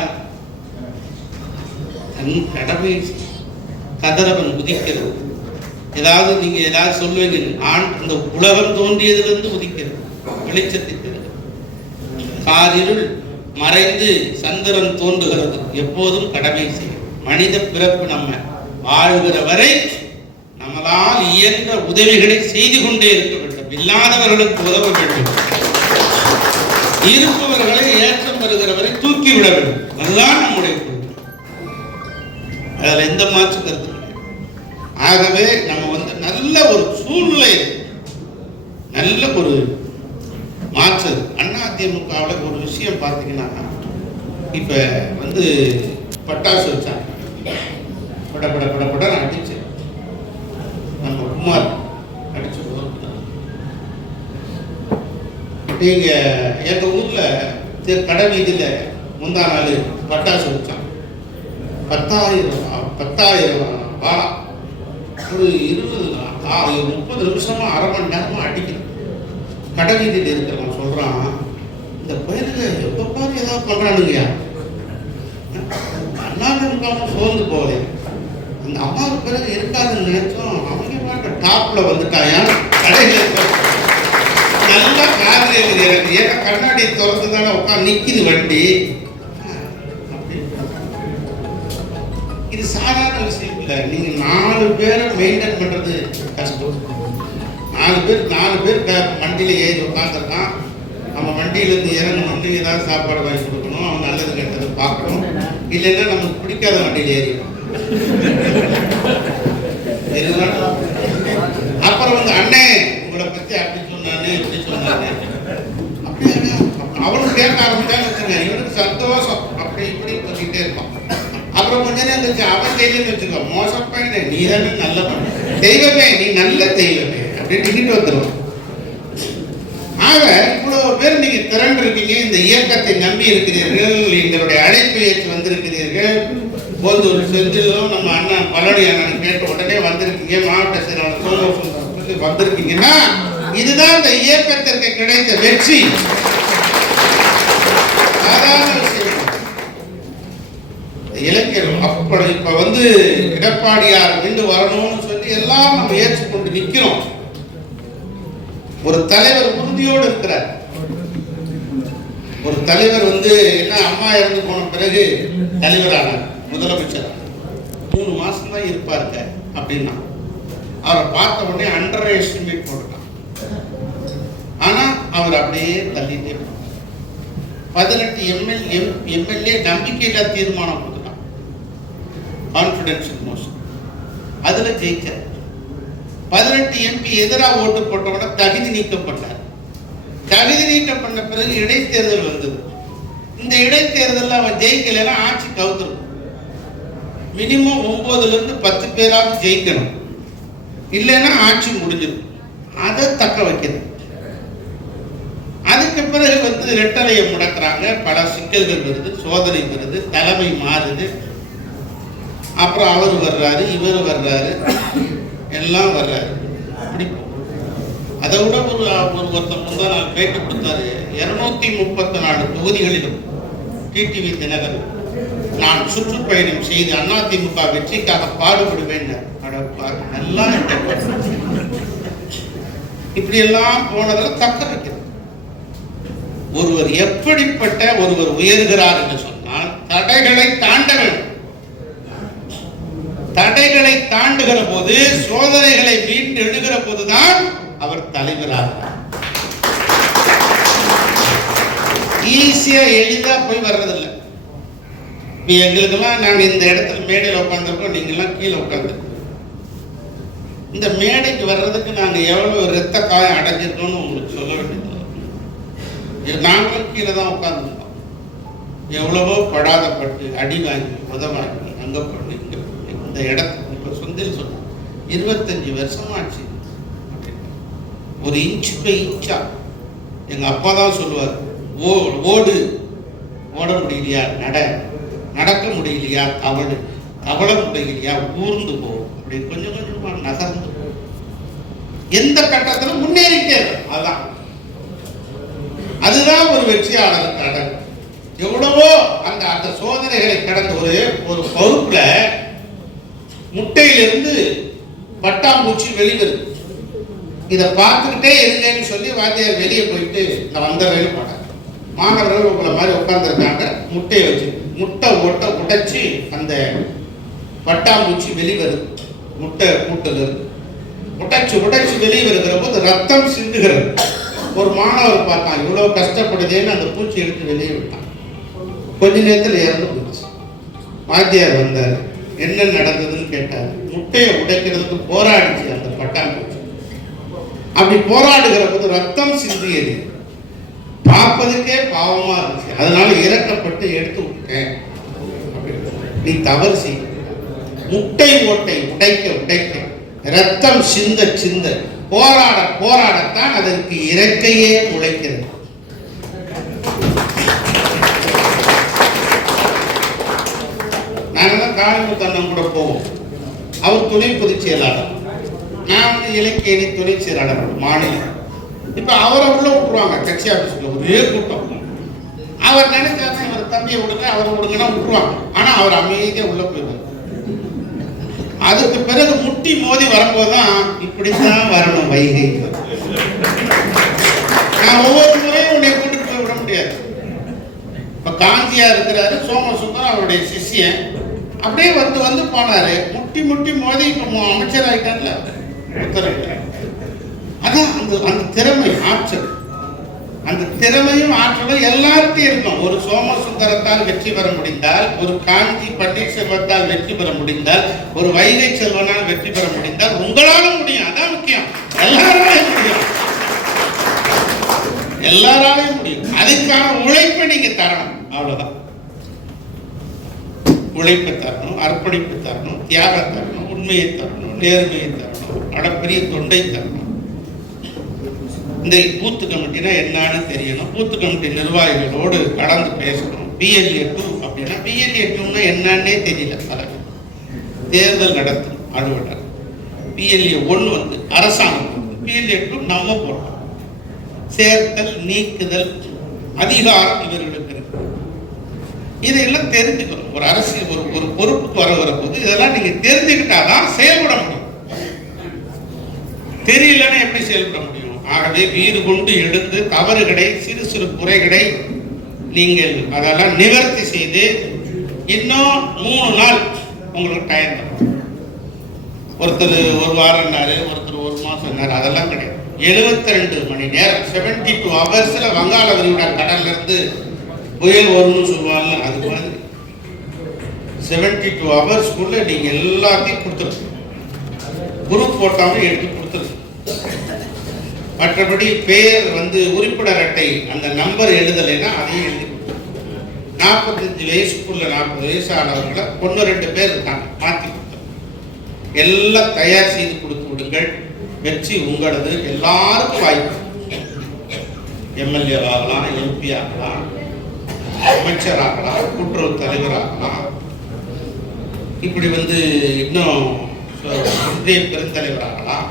கடமை கதறவன் உதிக்கிறது. ஏதாவது நீங்க ஏதாவது சொல்லுவீங்க, இந்த உலகம் தோன்றியதிலிருந்து உதிக்கிறது, வெளிச்சத்தை தருகிறது. காரிருள் மறைந்து சந்திரன் தோன்றுகிறது. எப்போதும் கடமை செய்யும். மனித பிறப்பு நம்ம வாழ்கிற வரை நம்மளால் இயன்ற உதவிகளை செய்து கொண்டே இருக்க வேண்டும். இல்லாதவர்களுக்கு உதவ வேண்டும். இருப்பவர்களை ஏற்றம் வருகிற வரை தூக்கி விட வேண்டும். அதுதான் நம்முடைய கொள்கை. அதில் எந்த மாற்று கருத்து கிடையாது. ஆகவே நம்ம வந்து நல்ல ஒரு சூழ்நிலை, நல்ல ஒரு மாற்றது. அதிமுகவில் ஒரு விஷயம் பார்த்தீங்கன்னா, இப்ப வந்து பட்டாசு வச்சாங்க, பட பட பட பட அடிச்சு நம்ம குமார் அடிச்சு. நீங்க எங்க ஊர்ல கடை வீதியில முந்தா நாள் பட்டாசு வச்சாங்க. 10,000 வாழா ஒரு 20-30 நிமிஷமா, அரை மணி நேரமா அடிக்கணும். கடை வீதியில் இருக்கிறவன் சொல்றான், இந்த பயிருக்கு எப்ப பாரு ஏதாவது பண்றானுங்கயா, அண்ணாதிமுக சோர்ந்து போகல. அந்த அம்மாவுக்கு பிறகு இருக்காதுன்னு நினைச்சோம். அவங்க பாட்டு டாப்ல வந்துட்டாயா, கடையில் நல்லா காதல் எனக்கு. ஏன்னா கண்ணாடி திறந்து தானே உட்காந்து நிக்குது வண்டி. இது சாதாரண விஷயம் இல்லை. நீங்க 4 பேரை மெயின்டைன் பண்றது கஷ்டம். 4 பேர் வண்டியில ஏறி உட்காந்துருக்கான். நம்ம வண்டியிலேருந்து இறங்கணும், ஏதாவது சாப்பாடு வாங்கி கொடுக்கணும், அவன் நல்லது கெட்டது பார்க்கணும். இல்லைன்னா நமக்கு பிடிக்காத வண்டியில் ஏறிடும். அப்புறம் வந்து அண்ணே உங்களை பத்தி அப்படி சொன்னானே இப்படி சொன்னானே அப்படியா அவனும் கேட்க ஆரம்பிச்சான்னு வச்சுங்க, இவனுக்கு சந்தோஷம் அப்படி இப்படி சொல்லிட்டே இருப்பான். அப்புறம் கொஞ்ச நேரம் இருந்துச்சு அவன் தெய்வம்னு வச்சுக்கோ, மோசப்பையனே நீ தானே நல்ல தெய்வமே, நீ நல்ல தெய்வமே அப்படின்னு டிக்கிட்டு வந்துடும். ஆக இவ்வளவு பேர் நீங்க திரண்டு இருக்கீங்க, இந்த இயக்கத்தை நம்பி இருக்கிறீர்கள், எங்களுடைய அழைப்பை ஏற்று வந்திருக்கிறீர்கள். ஒரு செந்திலும் நம்ம அண்ணன் பழனி அண்ணன் கேட்ட உடனே வந்திருக்கீங்க, மாவட்ட செயலாளர் சோமசுந்தரம் வந்திருக்கீங்கன்னா இதுதான் இந்த இயக்கத்திற்கு கிடைத்த வெற்றி. சாதாரண விஷயம் இளைஞர்கள் அப்படி இப்ப வந்து எடப்பாடியார் மீண்டு வரணும்னு சொல்லி எல்லாம் நம்ம ஏற்றுக்கொண்டு நிக்கிறோம். ஒரு தலைவர் உறுதியோடு இருக்கிறார். ஒரு தலைவர் வந்து என்ன அம்மா இறந்து போன பிறகு தலைவரானார், முதலமைச்சர் 3 மாசம் தான் இருப்பாருங்க அப்படின்னா அவரை பார்த்த உடனே அண்டர் எஸ்டிமேட் போட்டுட்டான். ஆனா அவர் அப்படியே தள்ளிட்டே 18 எம்எல்ஏ நம்பிக்கையில்லா தீர்மானம் கொடுத்துட்டான், கான்பிடன்ஷியல் மோஷன். அதுல ஜெயிச்சார். 18 எம்பி எதிராக ஓட்டு போட்டவுடனே தகுதி நீக்கப்பட்டார். தகுதி நீக்கம் பண்ண பிறகு இடைத்தேர்தல் வந்தது. இந்த இடைத்தேர்தலில் அவன் ஜெயிக்கலைன்னா ஆட்சி கவுத்துரும். மினிமம் 9ல இருந்து 10 பேராவது ஜெயிக்கணும், இல்லைன்னா ஆட்சி முடிஞ்சிடும். அதை தக்க வைக்கிறது. அதுக்கு பிறகு வந்து ரெட்டலையை முடக்கிறாங்க, பல சிக்கல்கள் வருது, சோதனை வருது, தலைமை மாறுது. அப்புறம் அவர் வர்றாரு, இவர் வர்றாரு, எல்லாம் வர்றாரு. அப்படி அதை விட ஒருத்தர் முந்தா நான் பேட்டி கொடுத்தாரு, 234 தொகுதிகளிலும் டிடிவி தினகரன் நான் சுற்றுப்பயணம் செய்து அதிமுக வெற்றிக்காக பாடுபடுவேன். நல்லா இப்படி எல்லாம் போனதில் தக்க வைக்கிறது. ஒருவர் எப்படிப்பட்ட ஒருவர் உயர்கிறார் என்று சொன்னால் தடைகளை தாண்ட வேண்டும். தடைகளை தாண்டுகிற போது, சோதனைகளை மீண்டு எழுகிற போதுதான் அவர் தலைவராகிறார். ஈஸியா எளிதா போய் வர்றதில்லை. எங்களுக்கெல்லாம் நாங்கள் இந்த இடத்துல மேடையில் உட்காந்துருக்கோம், நீங்கெல்லாம் கீழே உட்காந்துருக்கோம். இந்த மேடைக்கு வர்றதுக்கு நாங்கள் எவ்வளவு ரத்த காயம் அடைஞ்சிருக்கோம்னு உங்களுக்கு சொல்ல வேண்டியது. நாங்களும் கீழே தான் உட்காந்துருக்கோம். எவ்வளவோ படாதப்பட்டு அடி வாங்கி உதவாங்கி அங்கே பண்ணி இங்கே பண்ணி இந்த இடத்துக்கு இப்போ சொந்தில் சொன்னோம் 25 வருஷமாச்சு. ஒரு இன்ச்சு பை இன்ச்சா எங்கள் அப்பா தான் சொல்லுவார், ஓடு ஓட முடியலையா நடக்க முடியலையா தவள முடியலையா ஊர்ந்து போ, அப்படி கொஞ்சம் கொஞ்சமா நகர்ந்து போ. எந்த கட்டத்தில் முன்னேறிட்டே அதான் அதுதான் ஒரு வெற்றியாளருக்கு அடங்கு. எவ்வளவோ அந்த சோதனைகளை கடந்த ஒரு பொறுப்புல முட்டையிலிருந்து பட்டாம்பூச்சி வெளிவருது. இதை பார்த்துக்கிட்டே இருங்கன்னு சொல்லி வாத்தியார் வெளியே போயிட்டு நான் வந்தவேன்னு போனேன். மாணவர்கள் உங்களை மாதிரி உட்காந்துருக்காங்க, முட்டையை வச்சு முட்டை உடைச்சி அந்த பட்டாம்பூச்சி வெளிவருது. முட்டை கூட்டில் இருந்து உடைச்சு வெளியே வருகிற போது ரத்தம் சிந்துகிறது. ஒரு மாணவர் பார்த்தான், இவ்வளவு கஷ்டப்படுதேன்னு அந்த பூச்சி எடுத்து வெளியே விட்டான். கொஞ்ச நேரத்தில் இறந்து போச்சு. வாத்தியார் வந்தார், என்ன நடந்ததுன்னு கேட்டார். முட்டையை உடைக்கிறதுக்கு போராடிச்சு அந்த பட்டாம்பூச்சி. அப்படி போராடுகிற போது ரத்தம் சிந்தியது, பார்ப்பதுக்கே பாவமா இருந்துச்சு. அதனால இறக்கப்பட்டு எடுத்து விட்டேன். நீ தவறு செய்ய, முட்டை ஓட்டை உடைக்க ரத்தம் சிந்த போராடத்தான் அதற்கு இறக்கையே உழைக்கிறது. நாங்கெல்லாம் காளிமுத்தண்ணன் கூட போவோம். அவர் துணை பொதுச் செயலாளர், நான் வந்து இலக்கிய அணி துணை செயலாளர் மாநிலம். இப்ப அவரை உள்ள விட்டுருவாங்க கட்சி ஆபீஸ்ல, ஒரே கூட்டம். அவர் நினைச்சாருன்னா இவர் தம்பியை விடுங்க, அவரை விடுங்கன்னா விட்டுருவாங்க. ஆனா அவர் அமைதியா உள்ள போயிடுவார். அதுக்கு பிறகு முட்டி மோதி வரும்போதுதான் இப்படித்தான் வரணும் வைகை. நான் ஒவ்வொரு முறையும் உன்னை கூட்டிட்டு போய் விட முடியாது. இப்ப காஞ்சியா இருக்கிறாரு சோமசுந்தரம், அவருடைய சிஷியன். அப்படியே வந்து போனாரு, முட்டி மோதி இப்ப அமைச்சர் ஆயிட்டார்ல உத்தரவு. அதான் அந்த திறமை, ஆற்றல். அந்த திறமையும் ஆற்றலும் எல்லார்ட்டையும் இருக்கும். ஒரு சோமசுந்தரத்தால் வெற்றி பெற முடிந்தால், ஒரு காஞ்சி பன்னீர்செல்வத்தால் வெற்றி பெற முடிந்தால், ஒரு வைகை செல்வனால் வெற்றி பெற முடிந்தால் உங்களாலும் முடியும். அதான் முக்கியம். எல்லாராலையும் முடியும், எல்லாராலையும் முடியும். அதுக்கான உழைப்பை நீங்க தரணும், அவ்வளவுதான். உழைப்பை தரணும், அர்ப்பணிப்பு தரணும், தியாகம் தரணும், உண்மையை தரணும், நேர்மையை தரணும், அளப்பரிய தொண்டை தரணும். இந்த பூத்து கமிட்டினா என்னன்னு தெரியணும். பூத்து கமிட்டி நிர்வாகிகளோடு கலந்து பேசணும். BLA 2 அப்படின்னா BLA 2ன்னா என்னன்னே தெரியல. தேர்தல் நடத்தும் அலுவலர். BLA 1 வந்து அரசாங்கம், BLA 2 நம்ம போடுறோம். சேர்த்தல், நீக்குதல் அதிகாரம் இவர்களுக்கு இருக்கு. இதையெல்லாம் தெரிஞ்சுக்கணும். ஒரு அரசியல் ஒரு பொறுப்புக்கு வர போது இதெல்லாம் நீங்க தெரிஞ்சுக்கிட்டாதான் செயல்பட முடியும். தெரியலன்னா எப்படி செயல்பட முடியும்? ஆகவே வீடு கொண்டு எழுந்து தவறுகளை, சிறு சிறு குறைகளை நீங்கள் அதெல்லாம் நிவர்த்தி செய்து இன்னும் 3 நாள் உங்களுக்கு டைம் தரும். ஒருத்தர் 1 வாரம்னாரு, ஒருத்தர் 1 மாசம்னாரு, அதெல்லாம் கிடையாது. 72 மணி நேரம், 72 ஹவர்ஸ்ல வங்காள விரிகுடா கடல்ல இருந்து புயல் வரும்னு சொல்லுவாங்க. அது மாதிரி 72 ஹவர்ஸ்க்குள்ள நீங்க எல்லாத்தையும் கொடுத்துருக்கணும். குரூப் போட்டாமல் எடுத்து கொடுத்துருக்கணும். மற்றபடி பேர் வந்து உறுப்பினர் அட்டை அந்த நம்பர் எழுதலைன்னா அதையும் எழுதி கொடுத்துருக்கணும். 45 வயசுக்குள்ள 40 வயசு ஆனவர்களை 1-2 பேர் இருக்காங்க, மாற்றி கொடுத்துருக்கோம். எல்லாம் தயார் செய்து கொடுத்து விடுங்கள். வெற்றி உங்களது. எல்லாருக்கும் வாய்ப்பு. MLA ஆகலாம், MP ஆகலாம், அமைச்சர் ஆகலாம், கூட்டுறவு தலைவர் ஆகலாம், இப்படி வந்து இன்னும் ஒன்றிய பெருந்தலைவர் ஆகலாம்.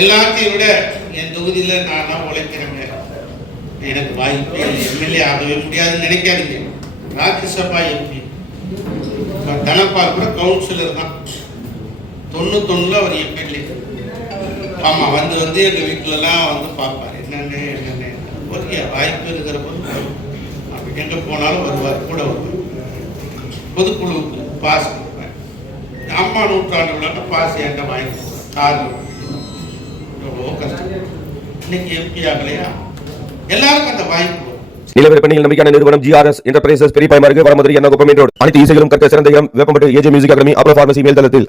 எல்லாத்தையும் விட என் தொகுதியில் நான் உழைக்கிறேங்க, எனக்கு வாய்ப்பு MLA ஆகவே முடியாதுன்னு நினைக்காதீங்க. ராஜ்யசபா MP தனபால் கூட கவுன்சிலர் தான். 91 அவர் MLA. ஆமா, வந்து எங்கள் வீட்டிலலாம் வந்து பார்ப்பார். என்னென்ன ஓகே, வாய்ப்பு இருக்கிற போது அப்படி எங்கே போனாலும் வருவார், கூட வருவார். பொதுக்குழுவுக்கு பாஸ் கொடுப்பேன். அம்மா நூற்றாண்டு விழாக்க பாஸ் என்கிட்ட வாங்கி கார் எவ்வளோ கஷ்டம். இன்னைக்கு MP ஆகலையா? எல்லாருக்கும் அந்த வாய்ப்பு. நிலவர பணியில் நம்பிக்கையான நிறுவனம் GRS என்டர்பிரைசஸ் பெரியபாய்மார்க்கு வடமதுரை எண்ணகுப்பம் ரோடு. அனைத்து இசைகளும் கற்க சிறந்த இடம் வேப்பம்பட்டு AJ மியூசிக் அகாடமி, அப்ரோ பார்மசி மேல்தளத்தில்.